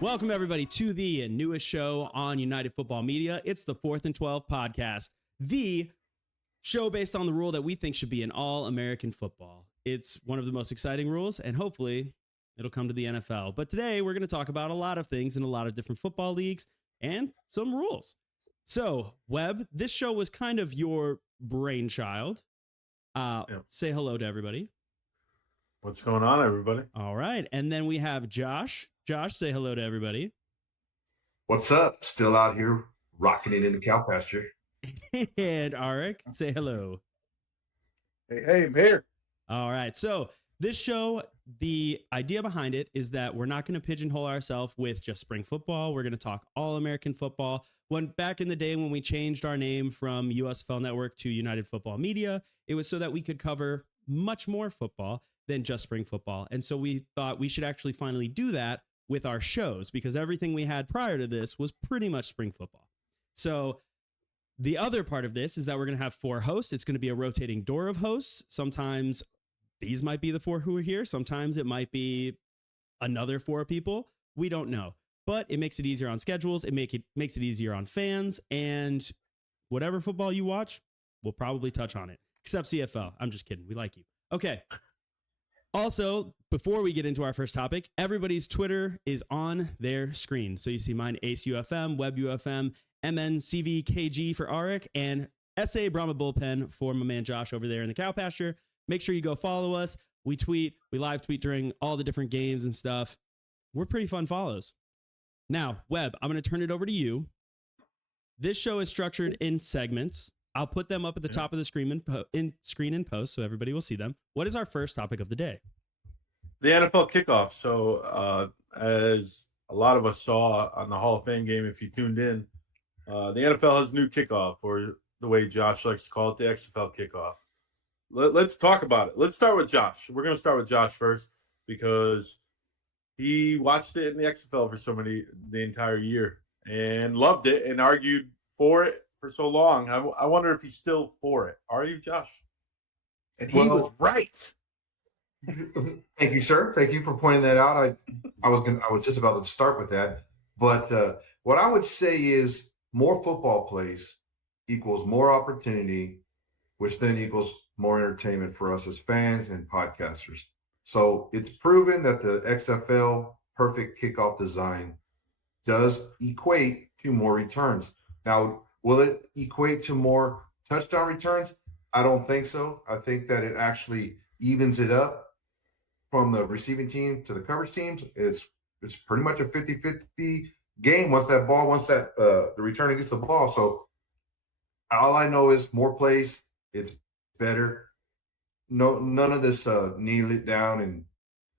Welcome, everybody, to the newest show on United Football Media. It's the 4th and 12 podcast, the show based on the rule that we think should be in all American football. It's one of the most exciting rules, and hopefully it'll come to the NFL. But today we're going to talk about a lot of things in a lot of different football leagues and some rules. So, Webb, this show was kind of your brainchild. Say hello to everybody. What's going on, everybody? All right. And then we have Josh. Josh, say hello to everybody. What's up? Still out here rocking it in the cow pasture. And Arik, say hello. Hey, I'm here. All right. So this show, the idea behind it is that we're not going to pigeonhole ourselves with just spring football. We're going to talk all American football. When back in the day when we changed our name from USFL Network to United Football Media, it was so that we could cover much more football than just spring football. And so we thought we should actually finally do that with our shows, because everything we had prior to this was pretty much spring football. So the other part of this is that we're going to have 4 hosts. It's going to be a rotating door of hosts. Sometimes these might be the 4 who are here. Sometimes it might be another 4 people. We don't know, but it makes it easier on schedules. It makes it easier on fans, and whatever football you watch, we'll probably touch on it, except CFL. I'm just kidding. We like you. Okay. Also, before we get into our first topic, everybody's Twitter is on their screen. So you see mine, AceUFM, WebUFM, MNCVKG for Arik, and SA Brahma Bullpen for my man Josh over there in the cow pasture. Make sure you go follow us. We tweet, we live tweet during all the different games and stuff. We're pretty fun follows. Now, Webb, I'm going to turn it over to you. This show is structured in segments. I'll put them up at the top of the screen and post so everybody will see them. What is our first topic of the day? The NFL Kickoff. So as a lot of us saw on the Hall of Fame game, if you tuned in, the NFL has a new kickoff, or the way Josh likes to call it, the XFL Kickoff. Let's talk about it. Let's start with Josh. We're going to start with Josh first because he watched it in the XFL for the entire year and loved it and argued for it for so long. I wonder if he's still for it. Are you, Josh? And he was right. Thank you, sir. Thank you for pointing that out. I was just about to start with that. But what I would say is more football plays equals more opportunity, which then equals more entertainment for us as fans and podcasters. So it's proven that the XFL perfect kickoff design does equate to more returns. Now, will it equate to more touchdown returns? I don't think so. I think that it actually evens it up from the receiving team to the coverage teams. It's pretty much a 50-50 game once the returner gets the ball. So all I know is more plays, it's better. None of this kneel it down and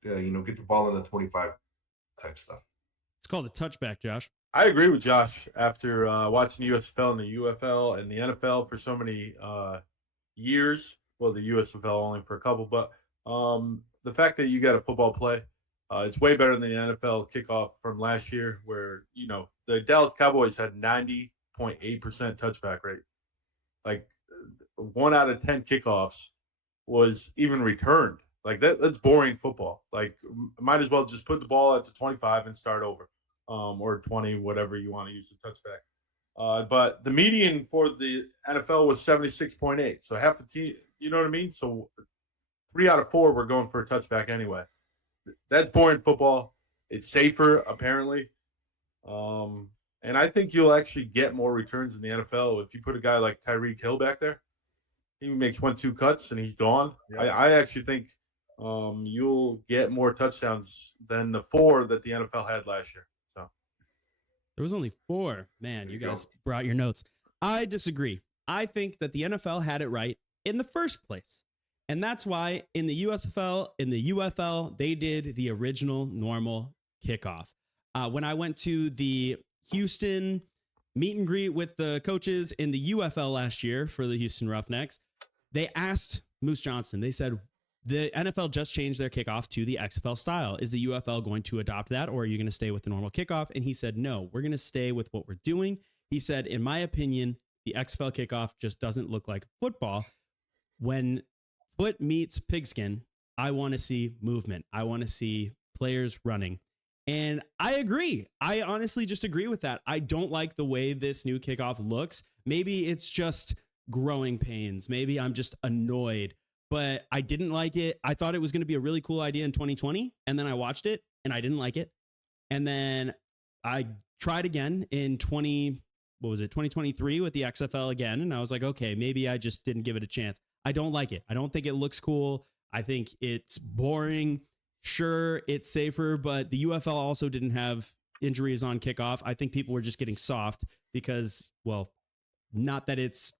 get the ball in the 25 type stuff. It's called a touchback, Josh. I agree with Josh after watching the USFL and the UFL and the NFL for so many years. Well, the USFL only for a couple, but the fact that you got a football play, it's way better than the NFL kickoff from last year where, the Dallas Cowboys had 90.8% touchback rate. Like 1 out of 10 kickoffs was even returned. Like that's boring football. Like might as well just put the ball at the 25 and start over. Or 20, whatever you want to use the touchback. But the median for the NFL was 76.8. So half the team, you know what I mean? So 3 out of 4 were going for a touchback anyway. That's boring football. It's safer, apparently. And I think you'll actually get more returns in the NFL if you put a guy like Tyreek Hill back there. He makes 1-2 cuts and he's gone. Yeah. I actually think you'll get more touchdowns than the 4 that the NFL had last year. There was only 4. Man, you guys brought your notes. I disagree. I think that the NFL had it right in the first place. And that's why in the USFL, in the UFL, they did the original normal kickoff. When I went to the Houston meet and greet with the coaches in the UFL last year for the Houston Roughnecks, they asked Moose Johnston, they said, the NFL just changed their kickoff to the XFL style. Is the UFL going to adopt that, or are you going to stay with the normal kickoff? And he said, no, we're going to stay with what we're doing. He said, in my opinion, the XFL kickoff just doesn't look like football. When foot meets pigskin, I want to see movement. I want to see players running. And I agree. I honestly just agree with that. I don't like the way this new kickoff looks. Maybe it's just growing pains. Maybe I'm just annoyed, but I didn't like it. I thought it was going to be a really cool idea in 2020. And then I watched it and I didn't like it. And then I tried again in 2023 with the XFL again. And I was like, okay, maybe I just didn't give it a chance. I don't like it. I don't think it looks cool. I think it's boring. Sure, it's safer, but the UFL also didn't have injuries on kickoff. I think people were just getting soft because, well, not that it's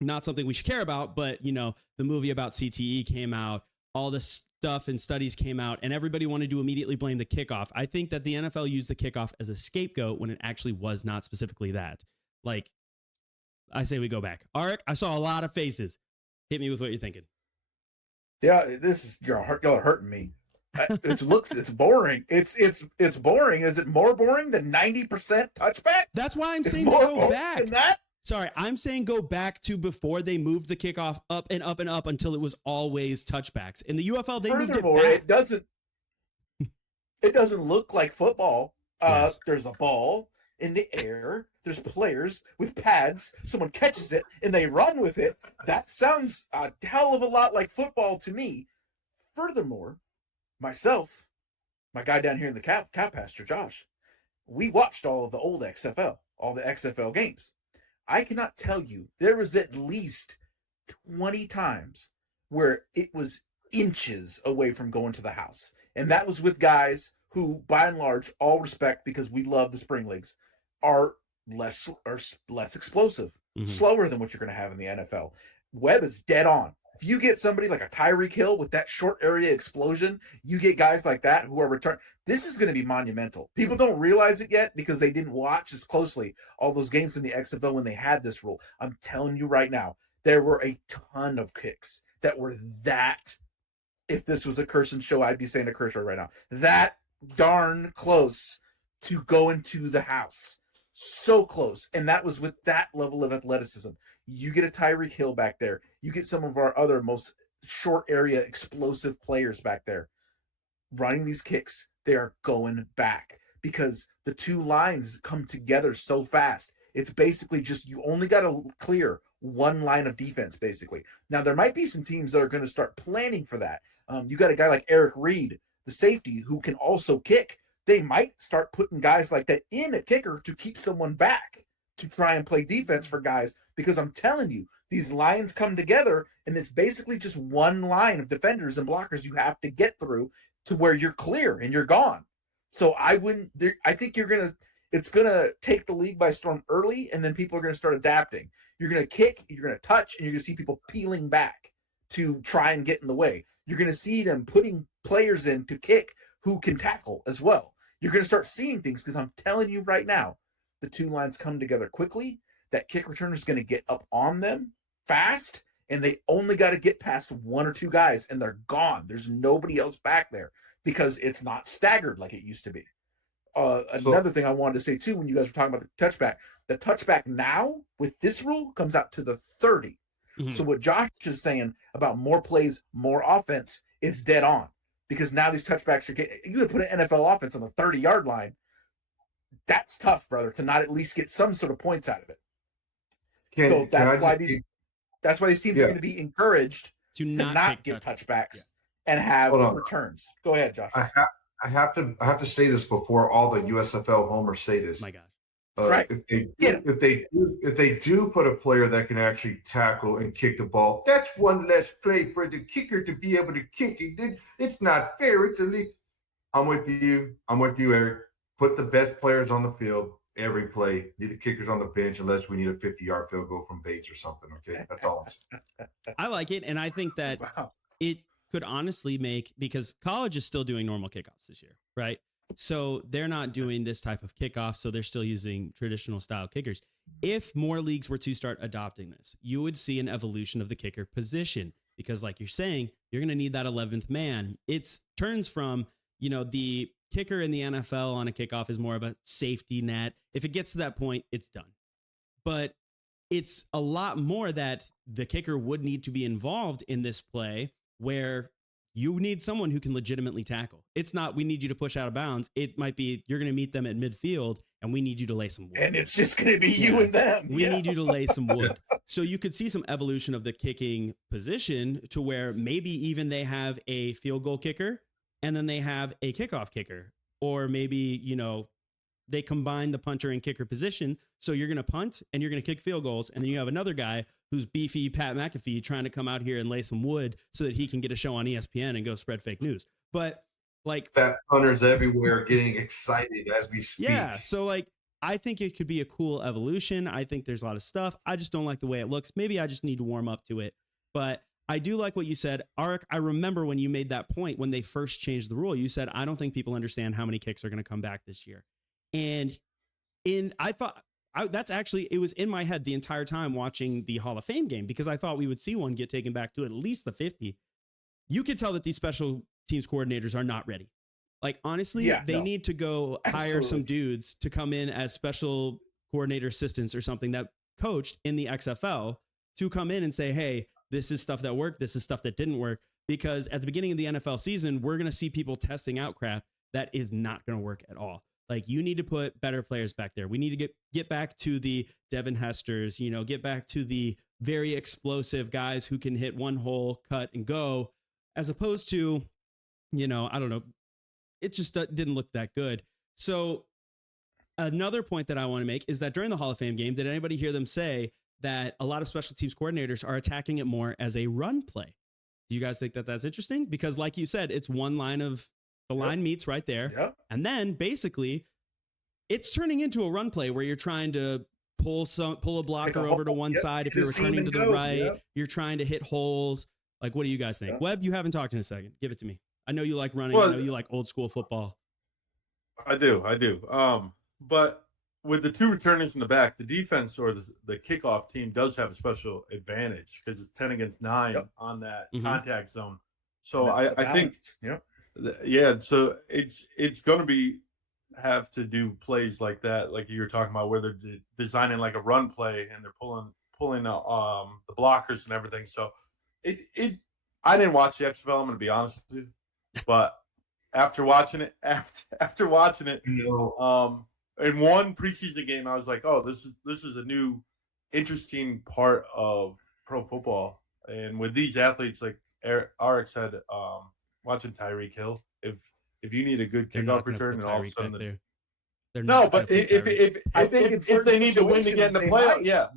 not something we should care about, but, you know, the movie about CTE came out, all this stuff and studies came out, and everybody wanted to immediately blame the kickoff. I think that the NFL used the kickoff as a scapegoat when it actually was not specifically that. Like, I say we go back. Arik, I saw a lot of faces. Hit me with what you're thinking. Yeah, y'all are hurting me. It's boring. It's boring. Is it more boring than 90% touchback? That's why I'm It's saying more go boring back. than that? Sorry, I'm saying go back to before they moved the kickoff up and up and up until it was always touchbacks. In the UFL, they moved it Furthermore, back. it doesn't look like football. Yes. There's a ball in the air. There's players with pads. Someone catches it and they run with it. That sounds a hell of a lot like football to me. Furthermore, myself, my guy down here in the cow pasture, Josh, we watched all of the old XFL, all the XFL games. I cannot tell you, there was at least 20 times where it was inches away from going to the house. And that was with guys who, by and large, all respect because we love the spring leagues, are less explosive, slower than what you're going to have in the NFL. Webb is dead on. If you get somebody like a Tyreek Hill with that short area explosion, you get guys like that who are returned. This is going to be monumental. People don't realize it yet because they didn't watch as closely all those games in the XFL when they had this rule. I'm telling you right now, there were a ton of kicks that were that, if this was a cursing show, I'd be saying a curse word right now, that darn close to going to the house. So close. And that was with that level of athleticism. You get a Tyreek Hill back there. You get some of our other most short area explosive players back there running these kicks. They are going back because the two lines come together so fast. It's basically just, you only got to clear one line of defense, basically. Now, there might be some teams that are going to start planning for that. You got a guy like Eric Reed, the safety, who can also kick. They might start putting guys like that in a kicker to keep someone back to try and play defense for guys, because I'm telling you, these lines come together and it's basically just one line of defenders and blockers you have to get through to where you're clear and you're gone. So I think it's going to take the league by storm early, and then people are going to start adapting. You're going to kick, you're going to touch, and you're going to see people peeling back to try and get in the way. You're going to see them putting players in to kick who can tackle as well. You're going to start seeing things, because I'm telling you right now, the two lines come together quickly. That kick returner is going to get up on them fast, and they only got to get past one or two guys, and they're gone. There's nobody else back there because it's not staggered like it used to be. Another thing I wanted to say, too, when you guys were talking about the touchback now with this rule comes out to the 30. Mm-hmm. So what Josh is saying about more plays, more offense, it's dead on. Because now these touchbacks are getting, you would put an NFL offense on the 30-yard line. That's tough, brother, to not at least get some sort of points out of it. That's why these teams are going to be encouraged to not give touchbacks and have returns. Go ahead, Josh. I have to say this before all the USFL homers say this. My gosh. Right. If they do put a player that can actually tackle and kick the ball, that's one less play for the kicker to be able to kick it. It's not fair. It's illegal. I'm with you, Eric. Put the best players on the field every play. Need the kickers on the bench unless we need a 50-yard field goal from Bates or something. Okay, that's all. I like it, and I think that it could honestly make, because college is still doing normal kickoffs this year, right? So they're not doing this type of kickoff, so they're still using traditional style kickers. If more leagues were to start adopting this, you would see an evolution of the kicker position, because like you're saying, you're going to need that 11th man. It turns from, the kicker in the NFL on a kickoff is more of a safety net. If it gets to that point, it's done. But it's a lot more that the kicker would need to be involved in this play, where you need someone who can legitimately tackle. It's not, we need you to push out of bounds. It might be, you're going to meet them at midfield and we need you to lay some wood. And it's just going to be you and them. We need you to lay some wood. So you could see some evolution of the kicking position to where maybe even they have a field goal kicker and then they have a kickoff kicker, or maybe, you know, they combine the punter and kicker position. So you're going to punt and you're going to kick field goals. And then you have another guy who's beefy Pat McAfee trying to come out here and lay some wood so that he can get a show on ESPN and go spread fake news. But like, fat punters everywhere getting excited as we speak. yeah. So like, I think it could be a cool evolution. I think there's a lot of stuff. I just don't like the way it looks. Maybe I just need to warm up to it. But I do like what you said. Arik, I remember when you made that point when they first changed the rule, you said, I don't think people understand how many kicks are going to come back this year. And I thought that's actually, it was in my head the entire time watching the Hall of Fame game, because I thought we would see one get taken back to at least the 50. You could tell that these special teams coordinators are not ready. Like, honestly, they need to go hire some dudes to come in as special coordinator assistants or something that coached in the XFL to come in and say, hey, this is stuff that worked. This is stuff that didn't work. Because at the beginning of the NFL season, we're going to see people testing out crap that is not going to work at all. Like, you need to put better players back there. We need to get back to the Devin Hesters, you know, get back to the very explosive guys who can hit one hole, cut and go, as opposed to, you know, I don't know. It just didn't look that good. So another point that I want to make is that during the Hall of Fame game, did anybody hear them say that a lot of special teams coordinators are attacking it more as a run play? Do you guys think that that's interesting? Because like you said, it's one line of the line meets right there. Yep. And then basically it's turning into a run play where you're trying to pull a blocker over to one side. If you're returning to the right, you're trying to hit holes. Like, what do you guys think? Webb, you haven't talked in a second. Give it to me. I know you like running. I know you like old school football. I do. But with the two returners in the back, the defense or the kickoff team does have a special advantage because it's 10 against 9 on that contact zone. So I think, so it's going to have to do plays like that, like you were talking about, where they're designing like a run play and they're pulling the blockers and everything. So I didn't watch the XFL, I'm going to be honest with you, but after watching it, in one preseason game, I was like, oh, this is a new, interesting part of pro football. And with these athletes, like Arik said, watching Tyreek Hill, if you need a good kickoff return, and all of a sudden if they need to win to get in the playoff,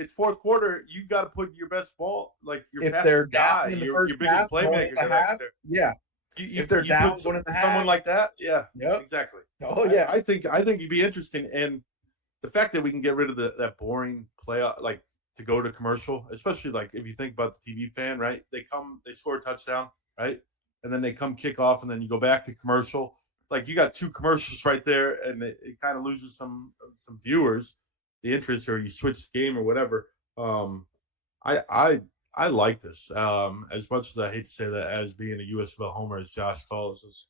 it's fourth quarter. You got to put your best ball, like your best guy, your biggest playmaker. If they're down, someone like that, exactly. Oh yeah, I think it'd be interesting, and the fact that we can get rid of that boring playoff, like to go to commercial, especially like if you think about the TV fan, right? They score a touchdown, right, and then they come kick off, and then you go back to commercial. Like, you got two commercials right there, and it kind of loses some viewers the interest, or you switch the game or whatever. I like this. As much as I hate to say that, as being a USFL homer, as Josh calls us,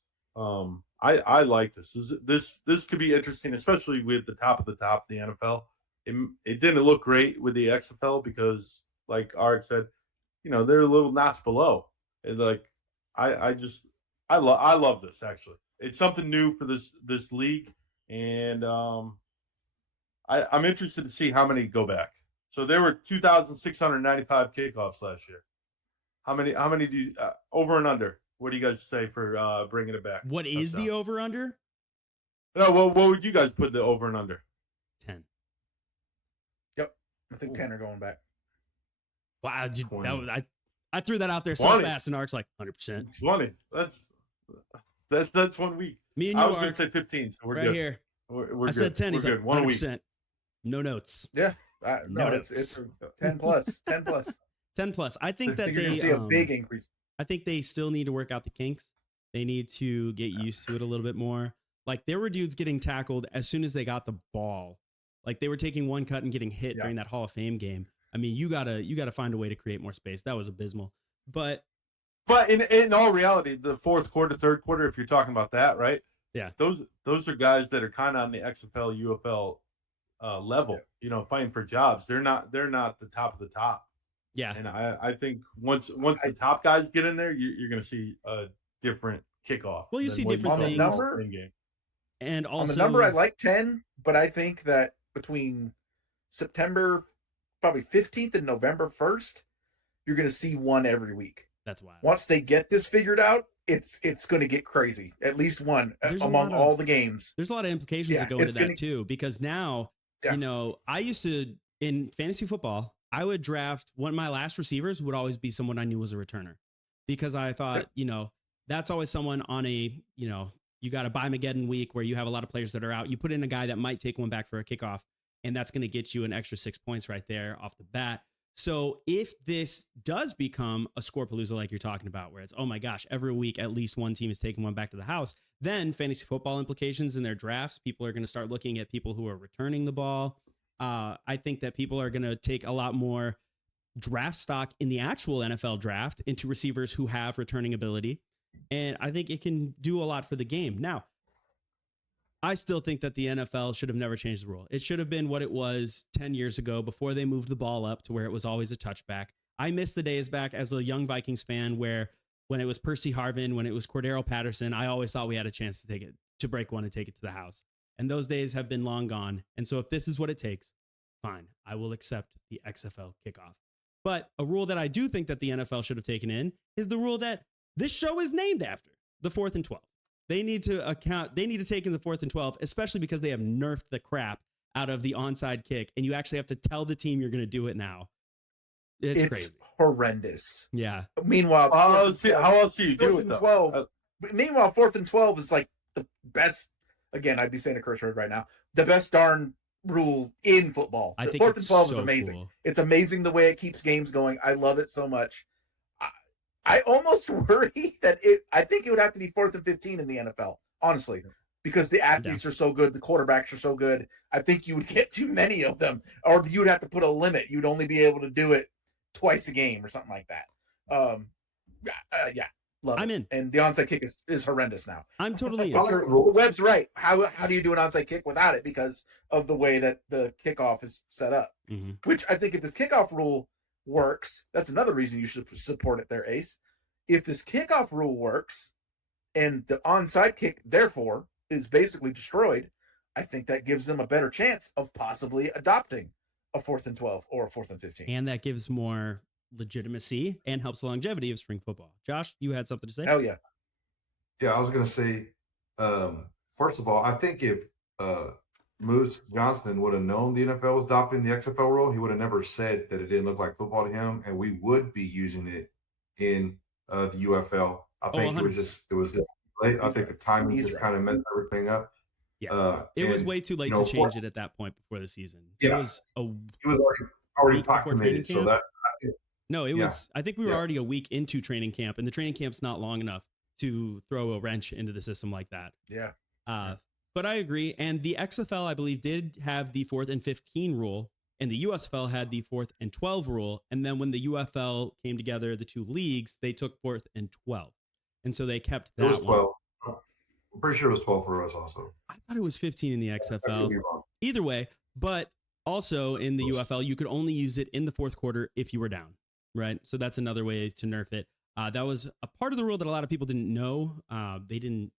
I like this. This could be interesting, especially with the top of the NFL. It didn't look great with the XFL because, like Arik said, you know, they're a little notch below. And like, I love this, actually. It's something new for this league, and I'm interested to see how many go back. So there were 2,695 kickoffs last year. How many do you, over and under? What do you guys say for bringing it back? What is the over under? No, what would you guys put the over and under? 10. Yep, I think 10 are going back. Wow, I threw that out there so fast, and Ark's like 100%. 20. That's 1 week. Me and you, I was going to say 15, so we're right good. Here. We're I said 10. He's like 1 week. 100%. No notes. Yeah. No, it's 10 plus. 10 plus. 10 plus. I think that you're going to see a big increase. I think they still need to work out the kinks. They need to get used to it a little bit more. Like, there were dudes getting tackled as soon as they got the ball. Like, they were taking one cut and getting hit during that Hall of Fame game. I mean, you gotta find a way to create more space. That was abysmal. But in all reality, the fourth quarter, third quarter, if you're talking about that, right? Yeah. Those are guys that are kind of on the XFL, UFL level, you know, fighting for jobs. They're not the top of the top. Yeah. And I think once the top guys get in there, you're going to see a different kickoff. Well, you than see what different saw in the things. spring game. And also on the number, I like 10, but I think that between September probably 15th and November 1st, you're going to see one every week. That's wild. Once they get this figured out, it's going to get crazy. At least one among all the games. There's a lot of implications that go into that too, because now, I used to, in fantasy football, I would draft one of my last receivers would always be someone I knew was a returner, because I thought, that's always someone on a, you got a Buy-Mageddon week where you have a lot of players that are out. You put in a guy that might take one back for a kickoff, and that's going to get you an extra 6 points right there off the bat. So if this does become a scorepalooza like you're talking about, where it's, oh my gosh, every week at least one team is taking one back to the house, then fantasy football implications in their drafts, people are going to start looking at people who are returning the ball. I think that people are going to take a lot more draft stock in the actual NFL draft into receivers who have returning ability. And I think it can do a lot for the game. Now, I still think that the NFL should have never changed the rule. It should have been what it was 10 years ago before they moved the ball up to where it was always a touchback. I miss the days back as a young Vikings fan where when it was Percy Harvin, when it was Cordero Patterson, I always thought we had a chance to break one and take it to the house. And those days have been long gone. And so if this is what it takes, fine, I will accept the XFL kickoff. But a rule that I do think that the NFL should have taken in is the rule that this show is named after, the 4th and 12. They need to take in the 4th and 12, especially because they have nerfed the crap out of the onside kick. And you actually have to tell the team you're going to do it now. It's crazy. Horrendous. Yeah. Meanwhile, how else do you do it, though? 12. Meanwhile, 4th and 12 is like the best. Again, I'd be saying a curse word right now. The best darn rule in football. I think 4th and 12 is so amazing. cool. It's amazing the way it keeps games going. I love it so much. I almost worry that I think it would have to be 4th and 15 in the NFL, honestly, because the athletes are so good, the quarterbacks are so good. I think you would get too many of them, or you would have to put a limit. You'd only be able to do it twice a game or something like that. Love I'm it. in. And the onside kick is horrendous now. I'm totally in. Webb's right. How do you do an onside kick without it because of the way that the kickoff is set up? Mm-hmm. Which I think if this kickoff rule works, that's another reason you should support it there, Ace. If this kickoff rule works and the onside kick, therefore, is basically destroyed, I think that gives them a better chance of possibly adopting a 4th and 12 or a 4th and 15. And that gives more legitimacy and helps the longevity of spring football. Josh, you had something to say? Hell yeah. Yeah, I was going to say, first of all, I think if Moose Johnston would have known the NFL was adopting the XFL rule, he would have never said that it didn't look like football to him, and we would be using it in the UFL. I think it was just late. I think the timing just kind of messed everything up. Yeah, it was way too late to change it at that point before the season. Yeah, it was already documented. So that was. I think we were already a week into training camp, and the training camp's not long enough to throw a wrench into the system like that. Yeah. But I agree. And the XFL, I believe, did have the 4th and 15 rule, and the USFL had the 4th and 12 rule. And then when the UFL came together, the two leagues, they took 4th and 12. And so they kept that. It was 12. One. I'm pretty sure it was 12 for us also. I thought it was 15 in the XFL. Either way, but also in the UFL, you could only use it in the 4th quarter if you were down, right? So that's another way to nerf it. That was a part of the rule that a lot of people didn't know. They didn't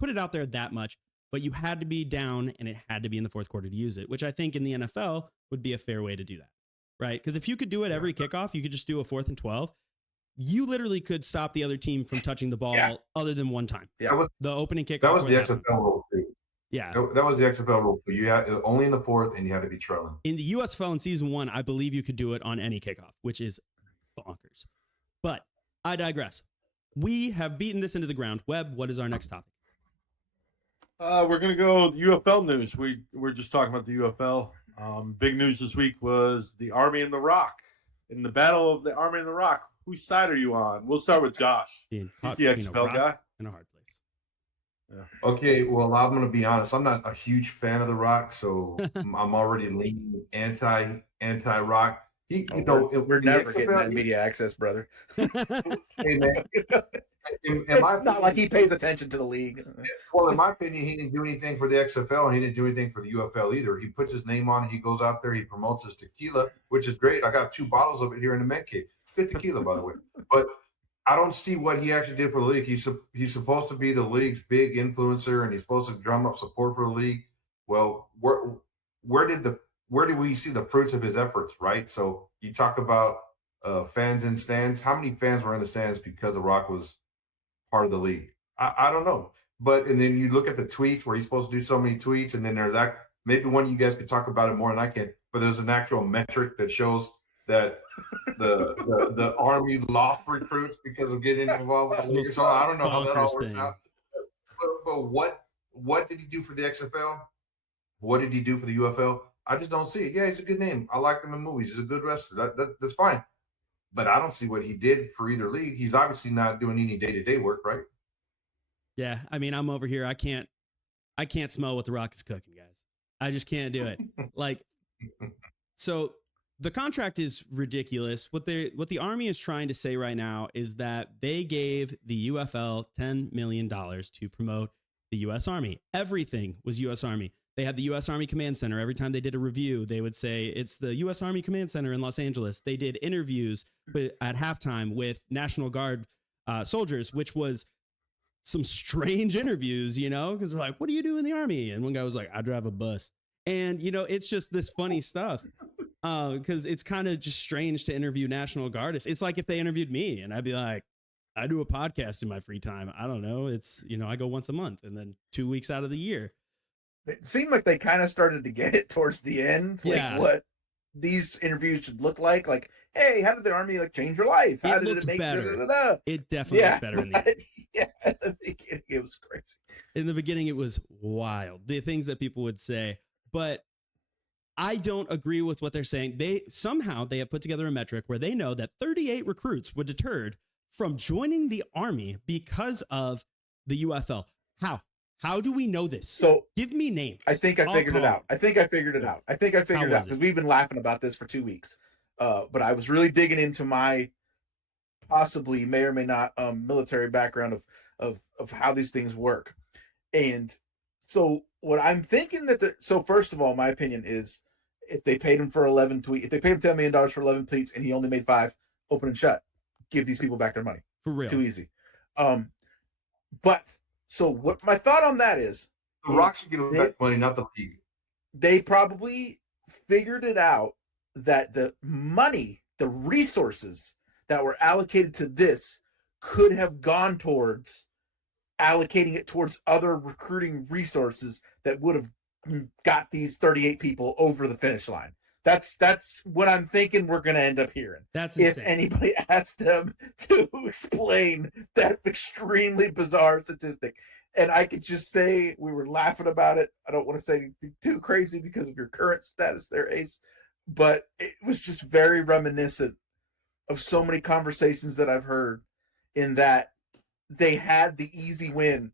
put it out there that much, but you had to be down and it had to be in the 4th quarter to use it, which I think in the NFL would be a fair way to do that, right? Because if you could do it every kickoff, you could just do a 4th and 12. You literally could stop the other team from touching the ball other than one time. Yeah, the opening kickoff. That was the XFL rule too. Yeah, that was the XFL rule. You had only in the 4th, and you had to be trailing. In the USFL in season 1, I believe you could do it on any kickoff, which is bonkers. But I digress. We have beaten this into the ground. Webb, what is our next topic? We're gonna go UFL news. We're just talking about the UFL. Big news this week was the Army and the Rock. In the battle of the Army and the Rock, whose side are you on? We'll start with Josh. He's the XFL guy. In a hard place. Yeah. Okay, well, I'm going to be honest. I'm not a huge fan of The Rock, so I'm already leaning anti-Rock. We're never getting that media access, brother. Hey, man. It's not like he pays attention to the league. Well, in my opinion, he didn't do anything for the XFL, and he didn't do anything for the UFL either. He puts his name on it. He goes out there. He promotes his tequila, which is great. I got 2 bottles of it here in the Met Cave. Good tequila, by the way. But I don't see what he actually did for the league. He's supposed to be the league's big influencer, and he's supposed to drum up support for the league. Well, where did we see the fruits of his efforts, right? So you talk about fans in stands. How many fans were in the stands because The Rock was part of the league? I don't know. But and then you look at the tweets where he's supposed to do so many tweets, and then there's that. Maybe one of you guys could talk about it more than I can. But there's an actual metric that shows that the Army lost recruits because of getting involved with the league. So I don't know how that all works out. But what did he do for the XFL? What did he do for the UFL? I just don't see it. Yeah, he's a good name. I like him in movies. He's a good wrestler. That's fine. But I don't see what he did for either league. He's obviously not doing any day-to-day work, right? Yeah, I mean, I'm over here. I can't smell what The Rock is cooking, guys. I just can't do it. Like, so the contract is ridiculous. What the Army is trying to say right now is that they gave the UFL $10 million to promote the U.S. Army. Everything was U.S. Army. They had the U.S. Army Command Center. Every time they did a review, they would say, it's the U.S. Army Command Center in Los Angeles. They did interviews at halftime with National Guard soldiers, which was some strange interviews, you know, because they're like, what do you do in the Army? And one guy was like, I drive a bus. And, you know, it's just this funny stuff because it's kind of just strange to interview National Guardists. It's like if they interviewed me and I'd be like, I do a podcast in my free time. I don't know. It's, you know, I go once a month and then 2 weeks out of the year. It seemed like they kind of started to get it towards the end, like what these interviews should look like. Like, hey, how did the Army like change your life? How did it make better? It definitely looked better in the end. Yeah, at the beginning it was crazy. In the beginning, it was wild. The things that people would say, but I don't agree with what they're saying. They have put together a metric where they know that 38 recruits were deterred from joining the Army because of the UFL. How do we know this? So give me names. I think I figured it out. I think I figured it out because we've been laughing about this for 2 weeks. But I was really digging into my possibly may or may not military background of how these things work. And so what I'm thinking so first of all, my opinion is if they paid him for 11 tweets, if they paid him $10 million for 11 tweets and he only made 5, open and shut, give these people back their money. For real. Too easy. But so what my thought on that is The Rock should give them back money, not the league. They probably figured it out that the money, the resources that were allocated to this could have gone towards allocating it towards other recruiting resources that would have got these 38 people over the finish line. That's what I'm thinking we're going to end up hearing. That's insane. If anybody asked them to explain that extremely bizarre statistic. And I could just say we were laughing about it. I don't want to say anything too crazy because of your current status there, Ace. But it was just very reminiscent of so many conversations that I've heard in that they had the easy win.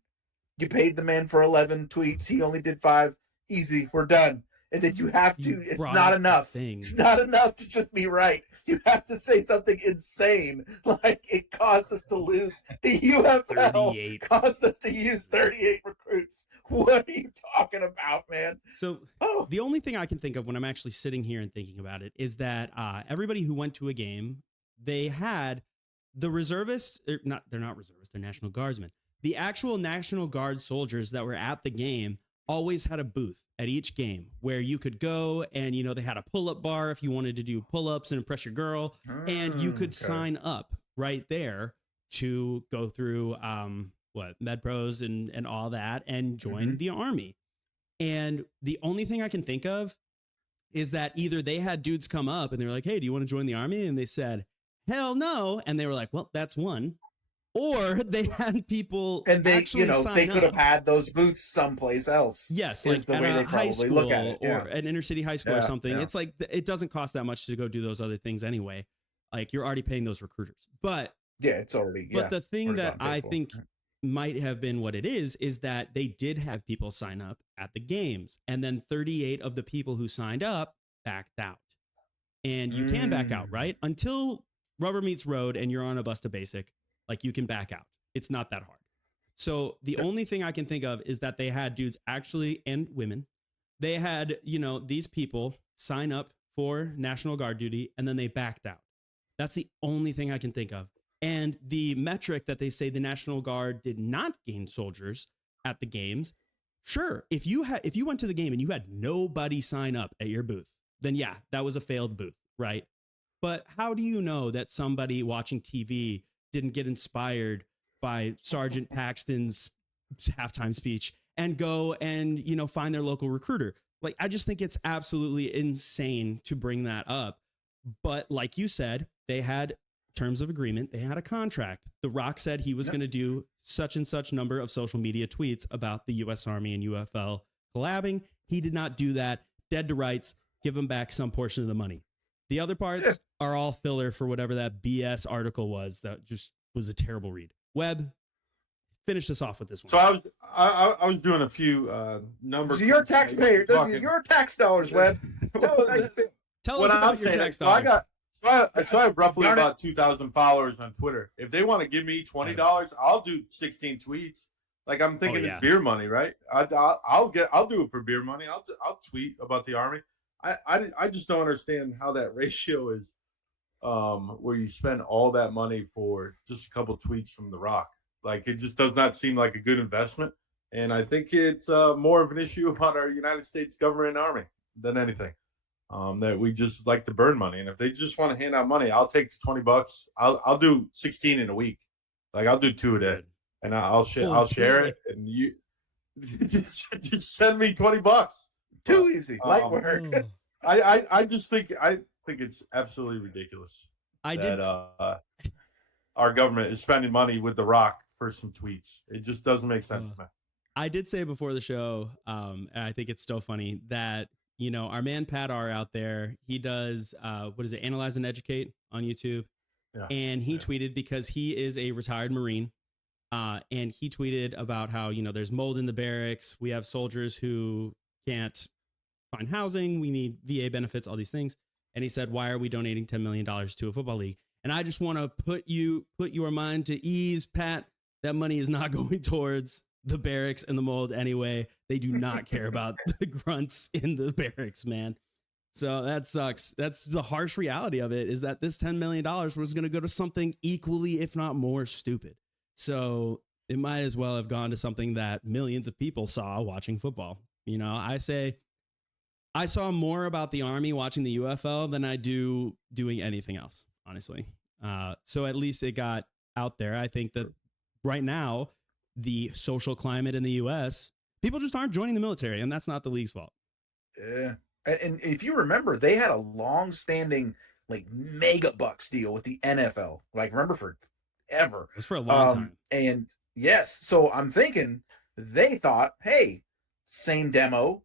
You paid the man for 11 tweets. He only did 5. Easy. We're done. And then you have to, it's not enough. It's not enough to just be right. You have to say something insane. Like it caused us to lose. The UFL 38. Caused us to use 38 recruits. What are you talking about, man? So the only thing I can think of when I'm actually sitting here and thinking about it is that everybody who went to a game, they had the reservists, they're not reservists, they're National Guardsmen. The actual National Guard soldiers that were at the game always had a booth at each game where you could go and, you know, they had a pull-up bar if you wanted to do pull-ups and impress your girl. And you could sign up right there to go through MedPros and all that and join the Army. And the only thing I can think of is that either they had dudes come up and they were like, hey, do you want to join the Army? And they said, hell no. And they were like, well, that's one. Or they had people and they, actually you know, they could have had those booths someplace else. Yes, like the way they high school look at it, or an inner city high school or something. Yeah. It's like it doesn't cost that much to go do those other things anyway. Like you're already paying those recruiters. But it's already. But the thing that I think might have been what it is that they did have people sign up at the games, and then 38 of the people who signed up backed out. And you can back out, right? Until rubber meets road and you're on a bus to basic. Like you can back out. It's not that hard. So the only thing I can think of is that they had dudes actually, and women, they had, these people sign up for National Guard duty and then they backed out. That's the only thing I can think of. And the metric that they say the National Guard did not gain soldiers at the games. Sure, if you went to the game and you had nobody sign up at your booth, then yeah, that was a failed booth, right? But how do you know that somebody watching TV didn't get inspired by Sergeant Paxton's halftime speech and go and, find their local recruiter? Like, I just think it's absolutely insane to bring that up. But like you said, they had terms of agreement. They had a contract. The Rock said he was going to do such and such number of social media tweets about the U.S. Army and UFL collabing. He did not do that. Dead to rights. Give him back some portion of the money. The other parts are all filler for whatever that BS article was. That just was a terrible read. Webb, finish us off with this one. So I was doing a few numbers. So your taxpayer, your tax dollars, Webb. Tell us about your tax dollars. So I have roughly about 2,000 followers on Twitter. If they want to give me $20, I'll do 16 tweets. Like, I'm thinking it's beer money, right? I'll do it for beer money. I'll tweet about the Army. I just don't understand how that ratio is, where you spend all that money for just a couple tweets from The Rock. Like, it just does not seem like a good investment. And I think it's more of an issue about our United States government and Army than anything. That we just like to burn money. And if they just want to hand out money, I'll take the $20. I'll do 16 in a week. Like, I'll do 2 a day. And I'll share it. And you just send me $20. Too easy. Light work. I think it's absolutely ridiculous that our government is spending money with The Rock for some tweets. It just doesn't make sense to me. I did say before the show, and I think it's still funny, that our man Pat R out there, he does Analyze and Educate on YouTube. Yeah. And he tweeted, because he is a retired Marine, and he tweeted about how, there's mold in the barracks. We have soldiers who can't find housing. We need VA benefits, all these things. And he said, why are we donating $10 million to a football league? And I just want to put your mind to ease, Pat. That money is not going towards the barracks and the mold anyway. They do not care about the grunts in the barracks, man. So that sucks. That's the harsh reality of it, is that this $10 million was going to go to something equally, if not more, stupid. So it might as well have gone to something that millions of people saw watching football. I say I saw more about the Army watching the UFL than I do doing anything else, honestly. So at least it got out there. I think that right now, the social climate in the U.S., people just aren't joining the military, and that's not the league's fault. Yeah. And if you remember, they had a long-standing, like, mega bucks deal with the NFL. Like, remember, forever. It was for a long time. And yes, so I'm thinking they thought, hey, same demo.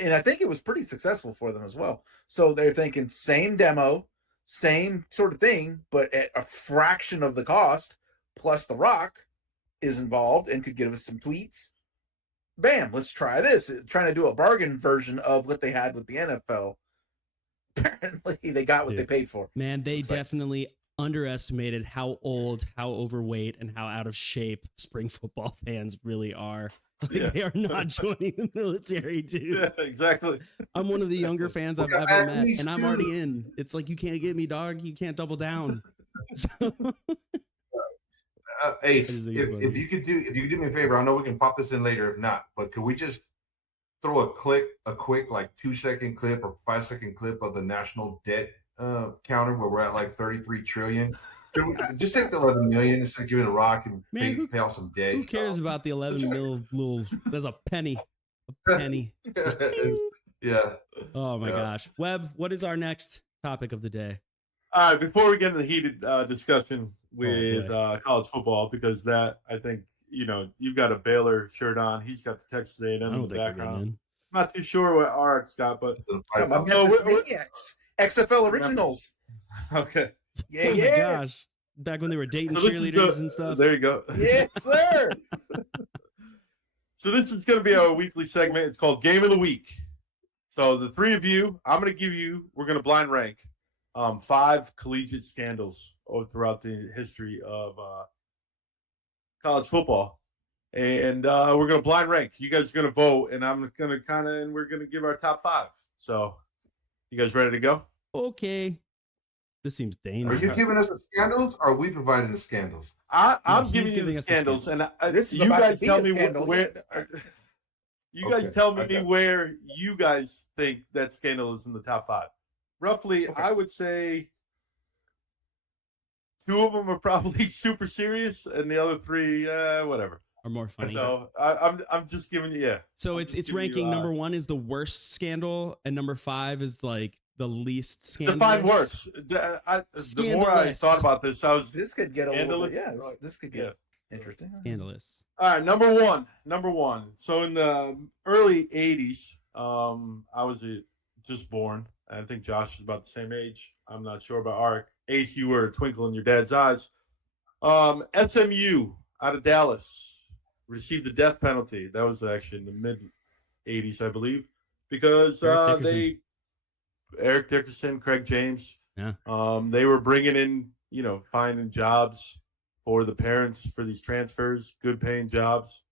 And I think it was pretty successful for them as well. So they're thinking same demo, same sort of thing, but at a fraction of the cost, plus The Rock is involved and could give us some tweets. Bam, let's try this. Trying to do a bargain version of what they had with the NFL. Apparently, they got what they paid for. Man, they definitely underestimated how old, how overweight, and how out of shape spring football fans really are. They are not joining the military, dude. Yeah, exactly. I'm one of the younger fans I've ever met, and I'm already in. It's like, you can't get me, dog. You can't double down. So, Ace, if you could do me a favor, I know we can pop this in later if not, but could we just throw a quick like 2-second clip or 5-second clip of the national debt counter where we're at like 33 trillion? Just take the 11 million instead of giving a Rock and pay off some debt. Who cares about the 11 mil little? There's a penny. A penny. Yeah. Oh my gosh. Webb, what is our next topic of the day? All right, before we get into the heated discussion with college football, because that, I think, you've got a Baylor shirt on. He's got the Texas A&M in the background. I'm not too sure what RX got, but XFL Originals. Okay. Yeah, oh my gosh. Back when they were dating cheerleaders and stuff. There you go. Yes, sir. So this is going to be our weekly segment. It's called Game of the Week. So the three of you, we're going to blind rank 5 collegiate scandals throughout the history of college football. And we're going to blind rank. You guys are going to vote, and I'm going to and we're going to give our top 5. So, you guys ready to go? Okay. This seems dangerous. Are you giving us the scandals, or are we providing the scandals? I'm he's giving you giving the us the scandals, scandals. and This is you about guys to be tell a me scandal. where. You guys Okay, tell me okay. where you guys think that scandal is in the top 5. Roughly, Okay. I would say 2 of them are probably super serious, and the other 3, whatever. Are more funny. So I'm just giving you, yeah. So I'm it's just giving ranking. you, Number 1 is the worst scandal, and number 5 is like the least scandalous. define worse. The more I Scandalous. thought about this, I was This could get a little bit. Scandalous? Yeah, this could get interesting. Scandalous. all right. Number one. So in the early '80s, I was just born. I think Josh is about the same age. I'm not sure about Art. Ace, you were a twinkle in your dad's eyes. SMU out of Dallas received the death penalty. That was actually in the mid '80s, I believe, because Eric Dickerson, Craig James, they were bringing in, finding jobs for the parents for these transfers, good paying jobs.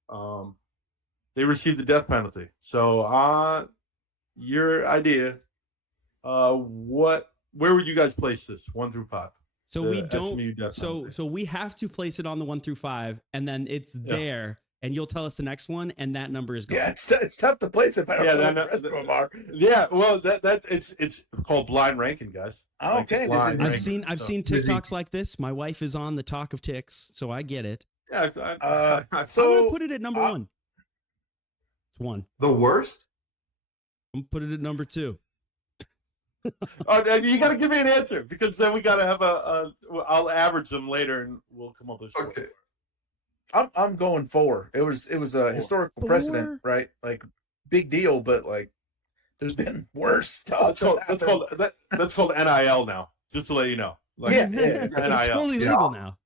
They received the death penalty. So, your idea, where would you guys place this 1 through 5? So The we don't. SMU death penalty. So we have to place it on the 1 through 5, and then it's there, and you'll tell us the next one, and that number is gone. Yeah, it's tough to place if I don't know what the rest of them are. Yeah, well, it's called blind ranking, guys. Oh, okay. blind I've ranking, seen so. TikToks like this. My wife is on the talk of ticks, so I get it. Yeah, So I'm gonna put it at number 1. It's 1. The worst? I'm gonna put it at number 2. Oh, you got to give me an answer, because then we got to have I'll average them later, and we'll come up with. Okay. I'm going 4. It was a historical precedent, right? Like, big deal, but like, there's been worse stuff. That's called NIL now. Just to let you know. Like, Yeah. It's NIL. fully legal now.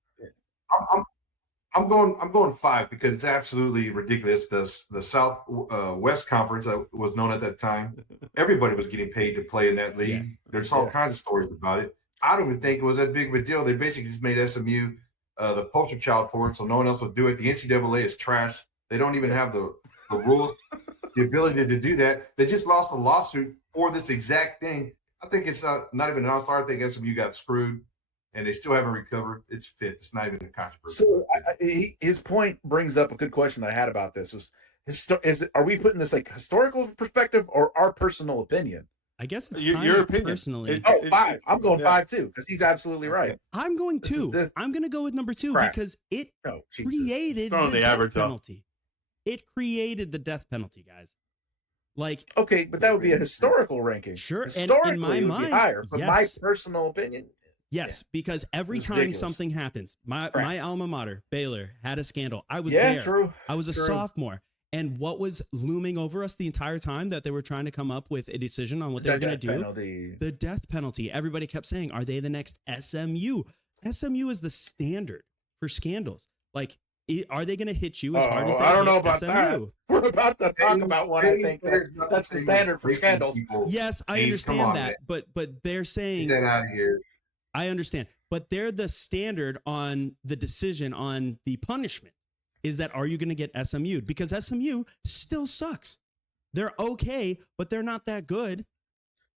I'm going 5 because it's absolutely ridiculous. The South West Conference was known at that time. Everybody was getting paid to play in that league. Yes. There's all kinds of stories about it. I don't even think it was that big of a deal. They basically just made SMU the poster child for it, so no one else would do it. The NCAA is trash. They don't even have the rules, the ability to do that. They just lost a lawsuit for this exact thing. I think it's not even an all-star. I think SMU got screwed, and they still haven't recovered. It's 5th. It's not even a controversy. So his point brings up a good question that I had about this. Are we putting this like historical perspective or our personal opinion? I guess it's Your opinion. personally. 5. I'm going 5 too, because he's absolutely right. I'm going 2. I'm going to go with number 2 crap. because it Oh, Jesus. created Throwing the the death average up. penalty. It created the death penalty, guys. Like, Okay, but that would be a historical ranking. Sure, and in Historically, my it would mind, be higher. But yes. my personal opinion, yes, because every It's time ridiculous. something happens, my Crap. alma mater, Baylor, had a scandal. I was yeah, there. true. I was a True. sophomore. And what was looming over us the entire time that they were trying to come up with a decision on what they were going to do? Penalty. The death penalty. Everybody kept saying, are they the next SMU? SMU is the standard for scandals. Like, are they going to hit you as hard as they I don't hit know about SMU? that. We're about to talk about one. I think that's the standard for scandals. Yes, I Please, come understand on, that. But they're Get saying, that out of here. I understand. But they're the standard on the decision on the punishment. Is that, are you going to get SMU'd? Because SMU still sucks. They're okay, but they're not that good.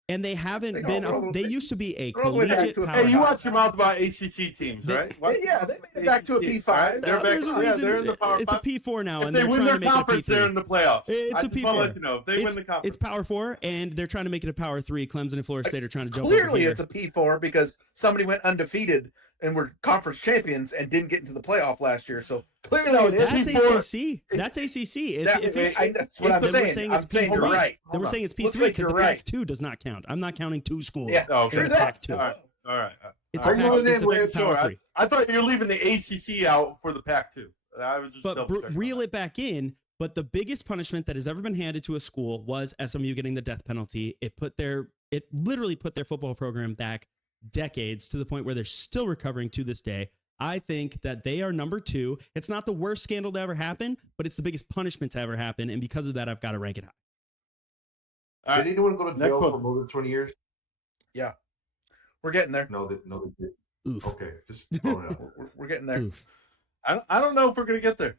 And they haven't been, they used to be a collegiate to a- powerhouse. Hey, you watch your mouth about ACC teams, right? Yeah, they made it back to a P5. They're back. There's a Yeah, reason they're in the Power it's a Five. P4 now, If and they they're win trying their to make conference, it a they're P3. in the playoffs. It's I a just want to let P4. you know if they win the conference. It's Power 4, and they're trying to make it a Power 3. Clemson and Florida State are trying to jump over Clearly, here. it's a P4 because somebody went undefeated and were conference champions and didn't get into the playoff last year. So clearly, No, it is That's P4. ACC. That's ACC. that's what I'm then saying. we're saying I'm it's saying P3. you're right. Then we're saying it's P3 Looks like because you're the right. Pac-2 does not count. I'm not counting 2 schools. Yeah, Oh, true in that. Pac-2. All right. It's Are a you Pac- going it's in a with Power Sure. 3. I thought you were leaving the ACC out for the Pac-2. I was just But double-checking reel on it back in. But the biggest punishment that has ever been handed to a school was SMU getting the death penalty. It literally put their football program back decades to the point where they're still recovering to this day. I think that they are number 2. It's not the worst scandal to ever happen, but it's the biggest punishment to ever happen. And because of that, I've got to rank it high. All right. Did anyone go to Next jail one. for more than 20 years? Yeah, we're getting there. No, they did. Oof. Okay, just throwing it out. We're getting there. Oof. I don't know if we're gonna get there.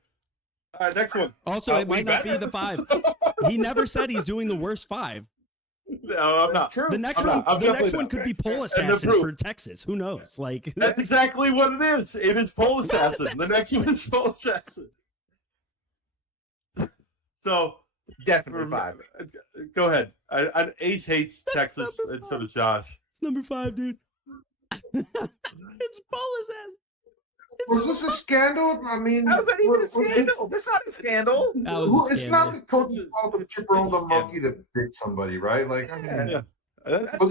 All right, next one. Also, it We might not be better. the 5. He never said he's doing the worst 5. No, I'm not. True. The next I'm one, not. I'm the next definitely one not. could be pole the assassin proof. for Texas. Who knows? Like That's exactly what it is. It is pole assassin. The next one's pole assassin. So Definitely 5. Go ahead. Ace hates Texas, and so does Josh. it's number 5, dude. It's pole assassin. Was this a scandal? I mean, How's that even a scandal? That's not a scandal. That was a it's scandal. not the coach of the chipper on the monkey that bit somebody, right? Like, I mean, Yeah. was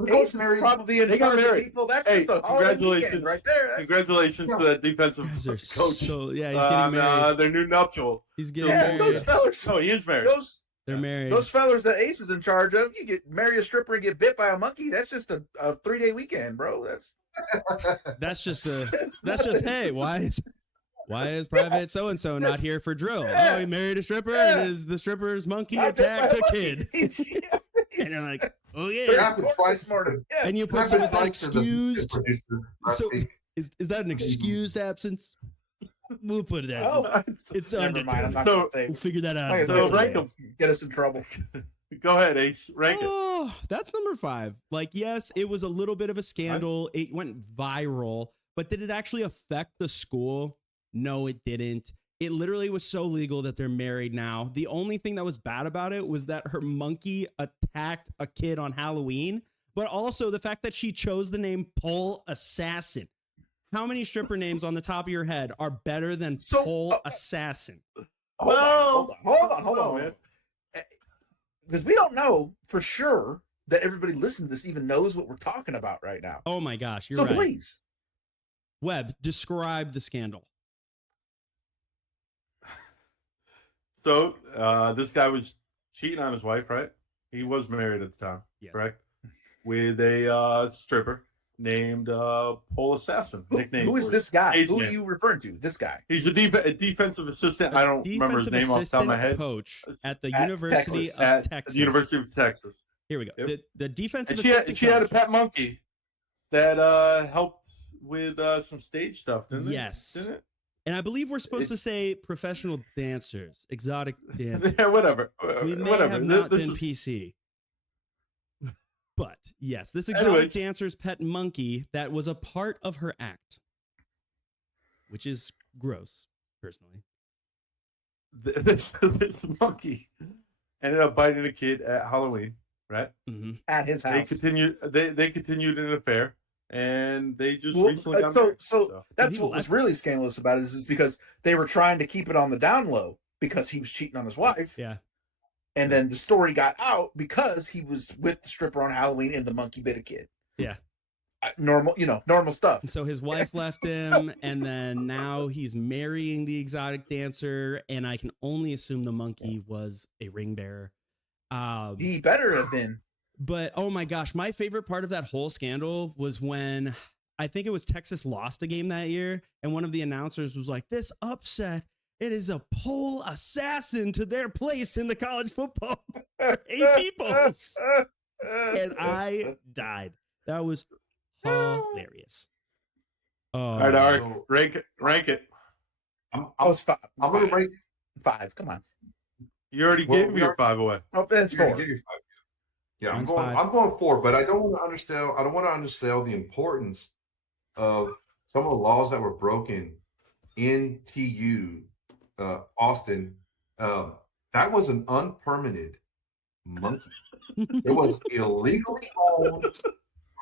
the coach Ace married? is probably in They got charge of married. people. That's Hey, just a holiday congratulations. weekend right there. That's- Congratulations to that defensive Guys are coach. so yeah, he's getting married. Their new nuptial. He's getting Yeah, those married. fellers. No, he is married. They're married. Those fellers that Ace is in charge of, you get marry a stripper and get bit by a monkey. That's just a 3-day weekend, bro. That's just hey, why is Private so and so not here for drill? Oh, he married a stripper and the stripper's monkey attacked a kid. And you're like, oh It yeah. happened twice. this morning. Yeah. And you put, so is that excused? So is that an excused absence? We'll put it as it's Never mind. I'm not So- gonna say. we'll figure that out. Okay, So so rank them. get us in trouble. Go ahead, Ace. Rank it. Oh, that's number 5. Like, yes, it was a little bit of a scandal. It went viral, but did it actually affect the school? No, it didn't. It literally was so legal that they're married now. The only thing that was bad about it was that her monkey attacked a kid on Halloween, but also the fact that she chose the name Pole Assassin. How many stripper names on the top of your head are better than Pole Assassin? Hold on, man. Because we don't know for sure that everybody listening to this even knows what we're talking about right now. Oh my gosh, you're So right. please. Webb, describe the scandal. So this guy was cheating on his wife, right? He was married at the time, Yes. correct? With a stripper named Pole Assassin. Nickname. Who is for this guy? age Who are name. you referring to? This guy. He's a defensive assistant. I don't remember his name off the top of my head. Coach at the At University Texas. of At Texas. the University of Texas. Here we go. Yep. The defensive And assistant she had a coach. pet monkey that helped with some stage stuff, didn't it? Yes. Didn't it? And I believe we're supposed to say professional dancers, exotic dancers. Yeah, whatever. We may Whatever. have not This been is- PC. But yes, this exotic Anyways. dancer's pet monkey that was a part of her act, which is gross, personally. this monkey ended up biting a kid at Halloween, right? Hmm. At his They house. continued. They continued an affair, and they just Well, recently got so married. that's He what was left. really scandalous about it is because they were trying to keep it on the down low because he was cheating on his wife. Yeah. And then the story got out because he was with the stripper on Halloween and the monkey bit a kid. Yeah. Normal stuff. And so his wife left him, and then now he's marrying the exotic dancer, and I can only assume the monkey was a ring bearer. He better have been. But oh my gosh, my favorite part of that whole scandal was when I think it was Texas lost a game that year, and one of the announcers was like, "This upset, it is a pole assassin to their place in the college football AP polls." And I died. That was hilarious. Oh, All right, Ark, So- rank it. I was five. I'm going to rank. Five. Come on. You already Well, gave me your 5 away. Oh, that's You're gonna four. give you 5. Yeah, Mine's I'm 5. going 4, but I don't want to undersell. I don't want to undersell the importance of some of the laws that were broken in TU, Austin. That was an unpermitted monkey. It was illegally owned.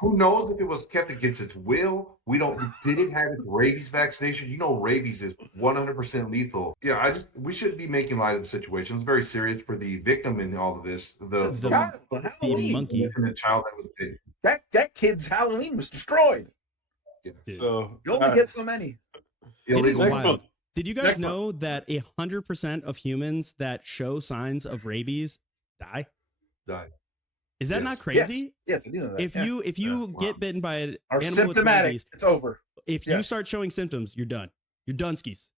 Who knows if it was kept against its will? Did it have its rabies vaccination? You know, rabies is 100% lethal. Yeah, we shouldn't be making light of the situation. It's very serious for the victim in all of this. The Child on the Halloween. monkey. and the child that was bitten. That kid's Halloween was destroyed. Yeah. Dude. So You only get so many. It is Illegal. Next wild. one. Did you guys Next know that 100% of humans that show signs of rabies die? Die. Is that Yes. not crazy? Yes, I do know that. If yeah. you Yeah, get wow. bitten by an are animal with symptomatic, rabies, it's over. if you Yes. start showing symptoms, you're done. You're done skis.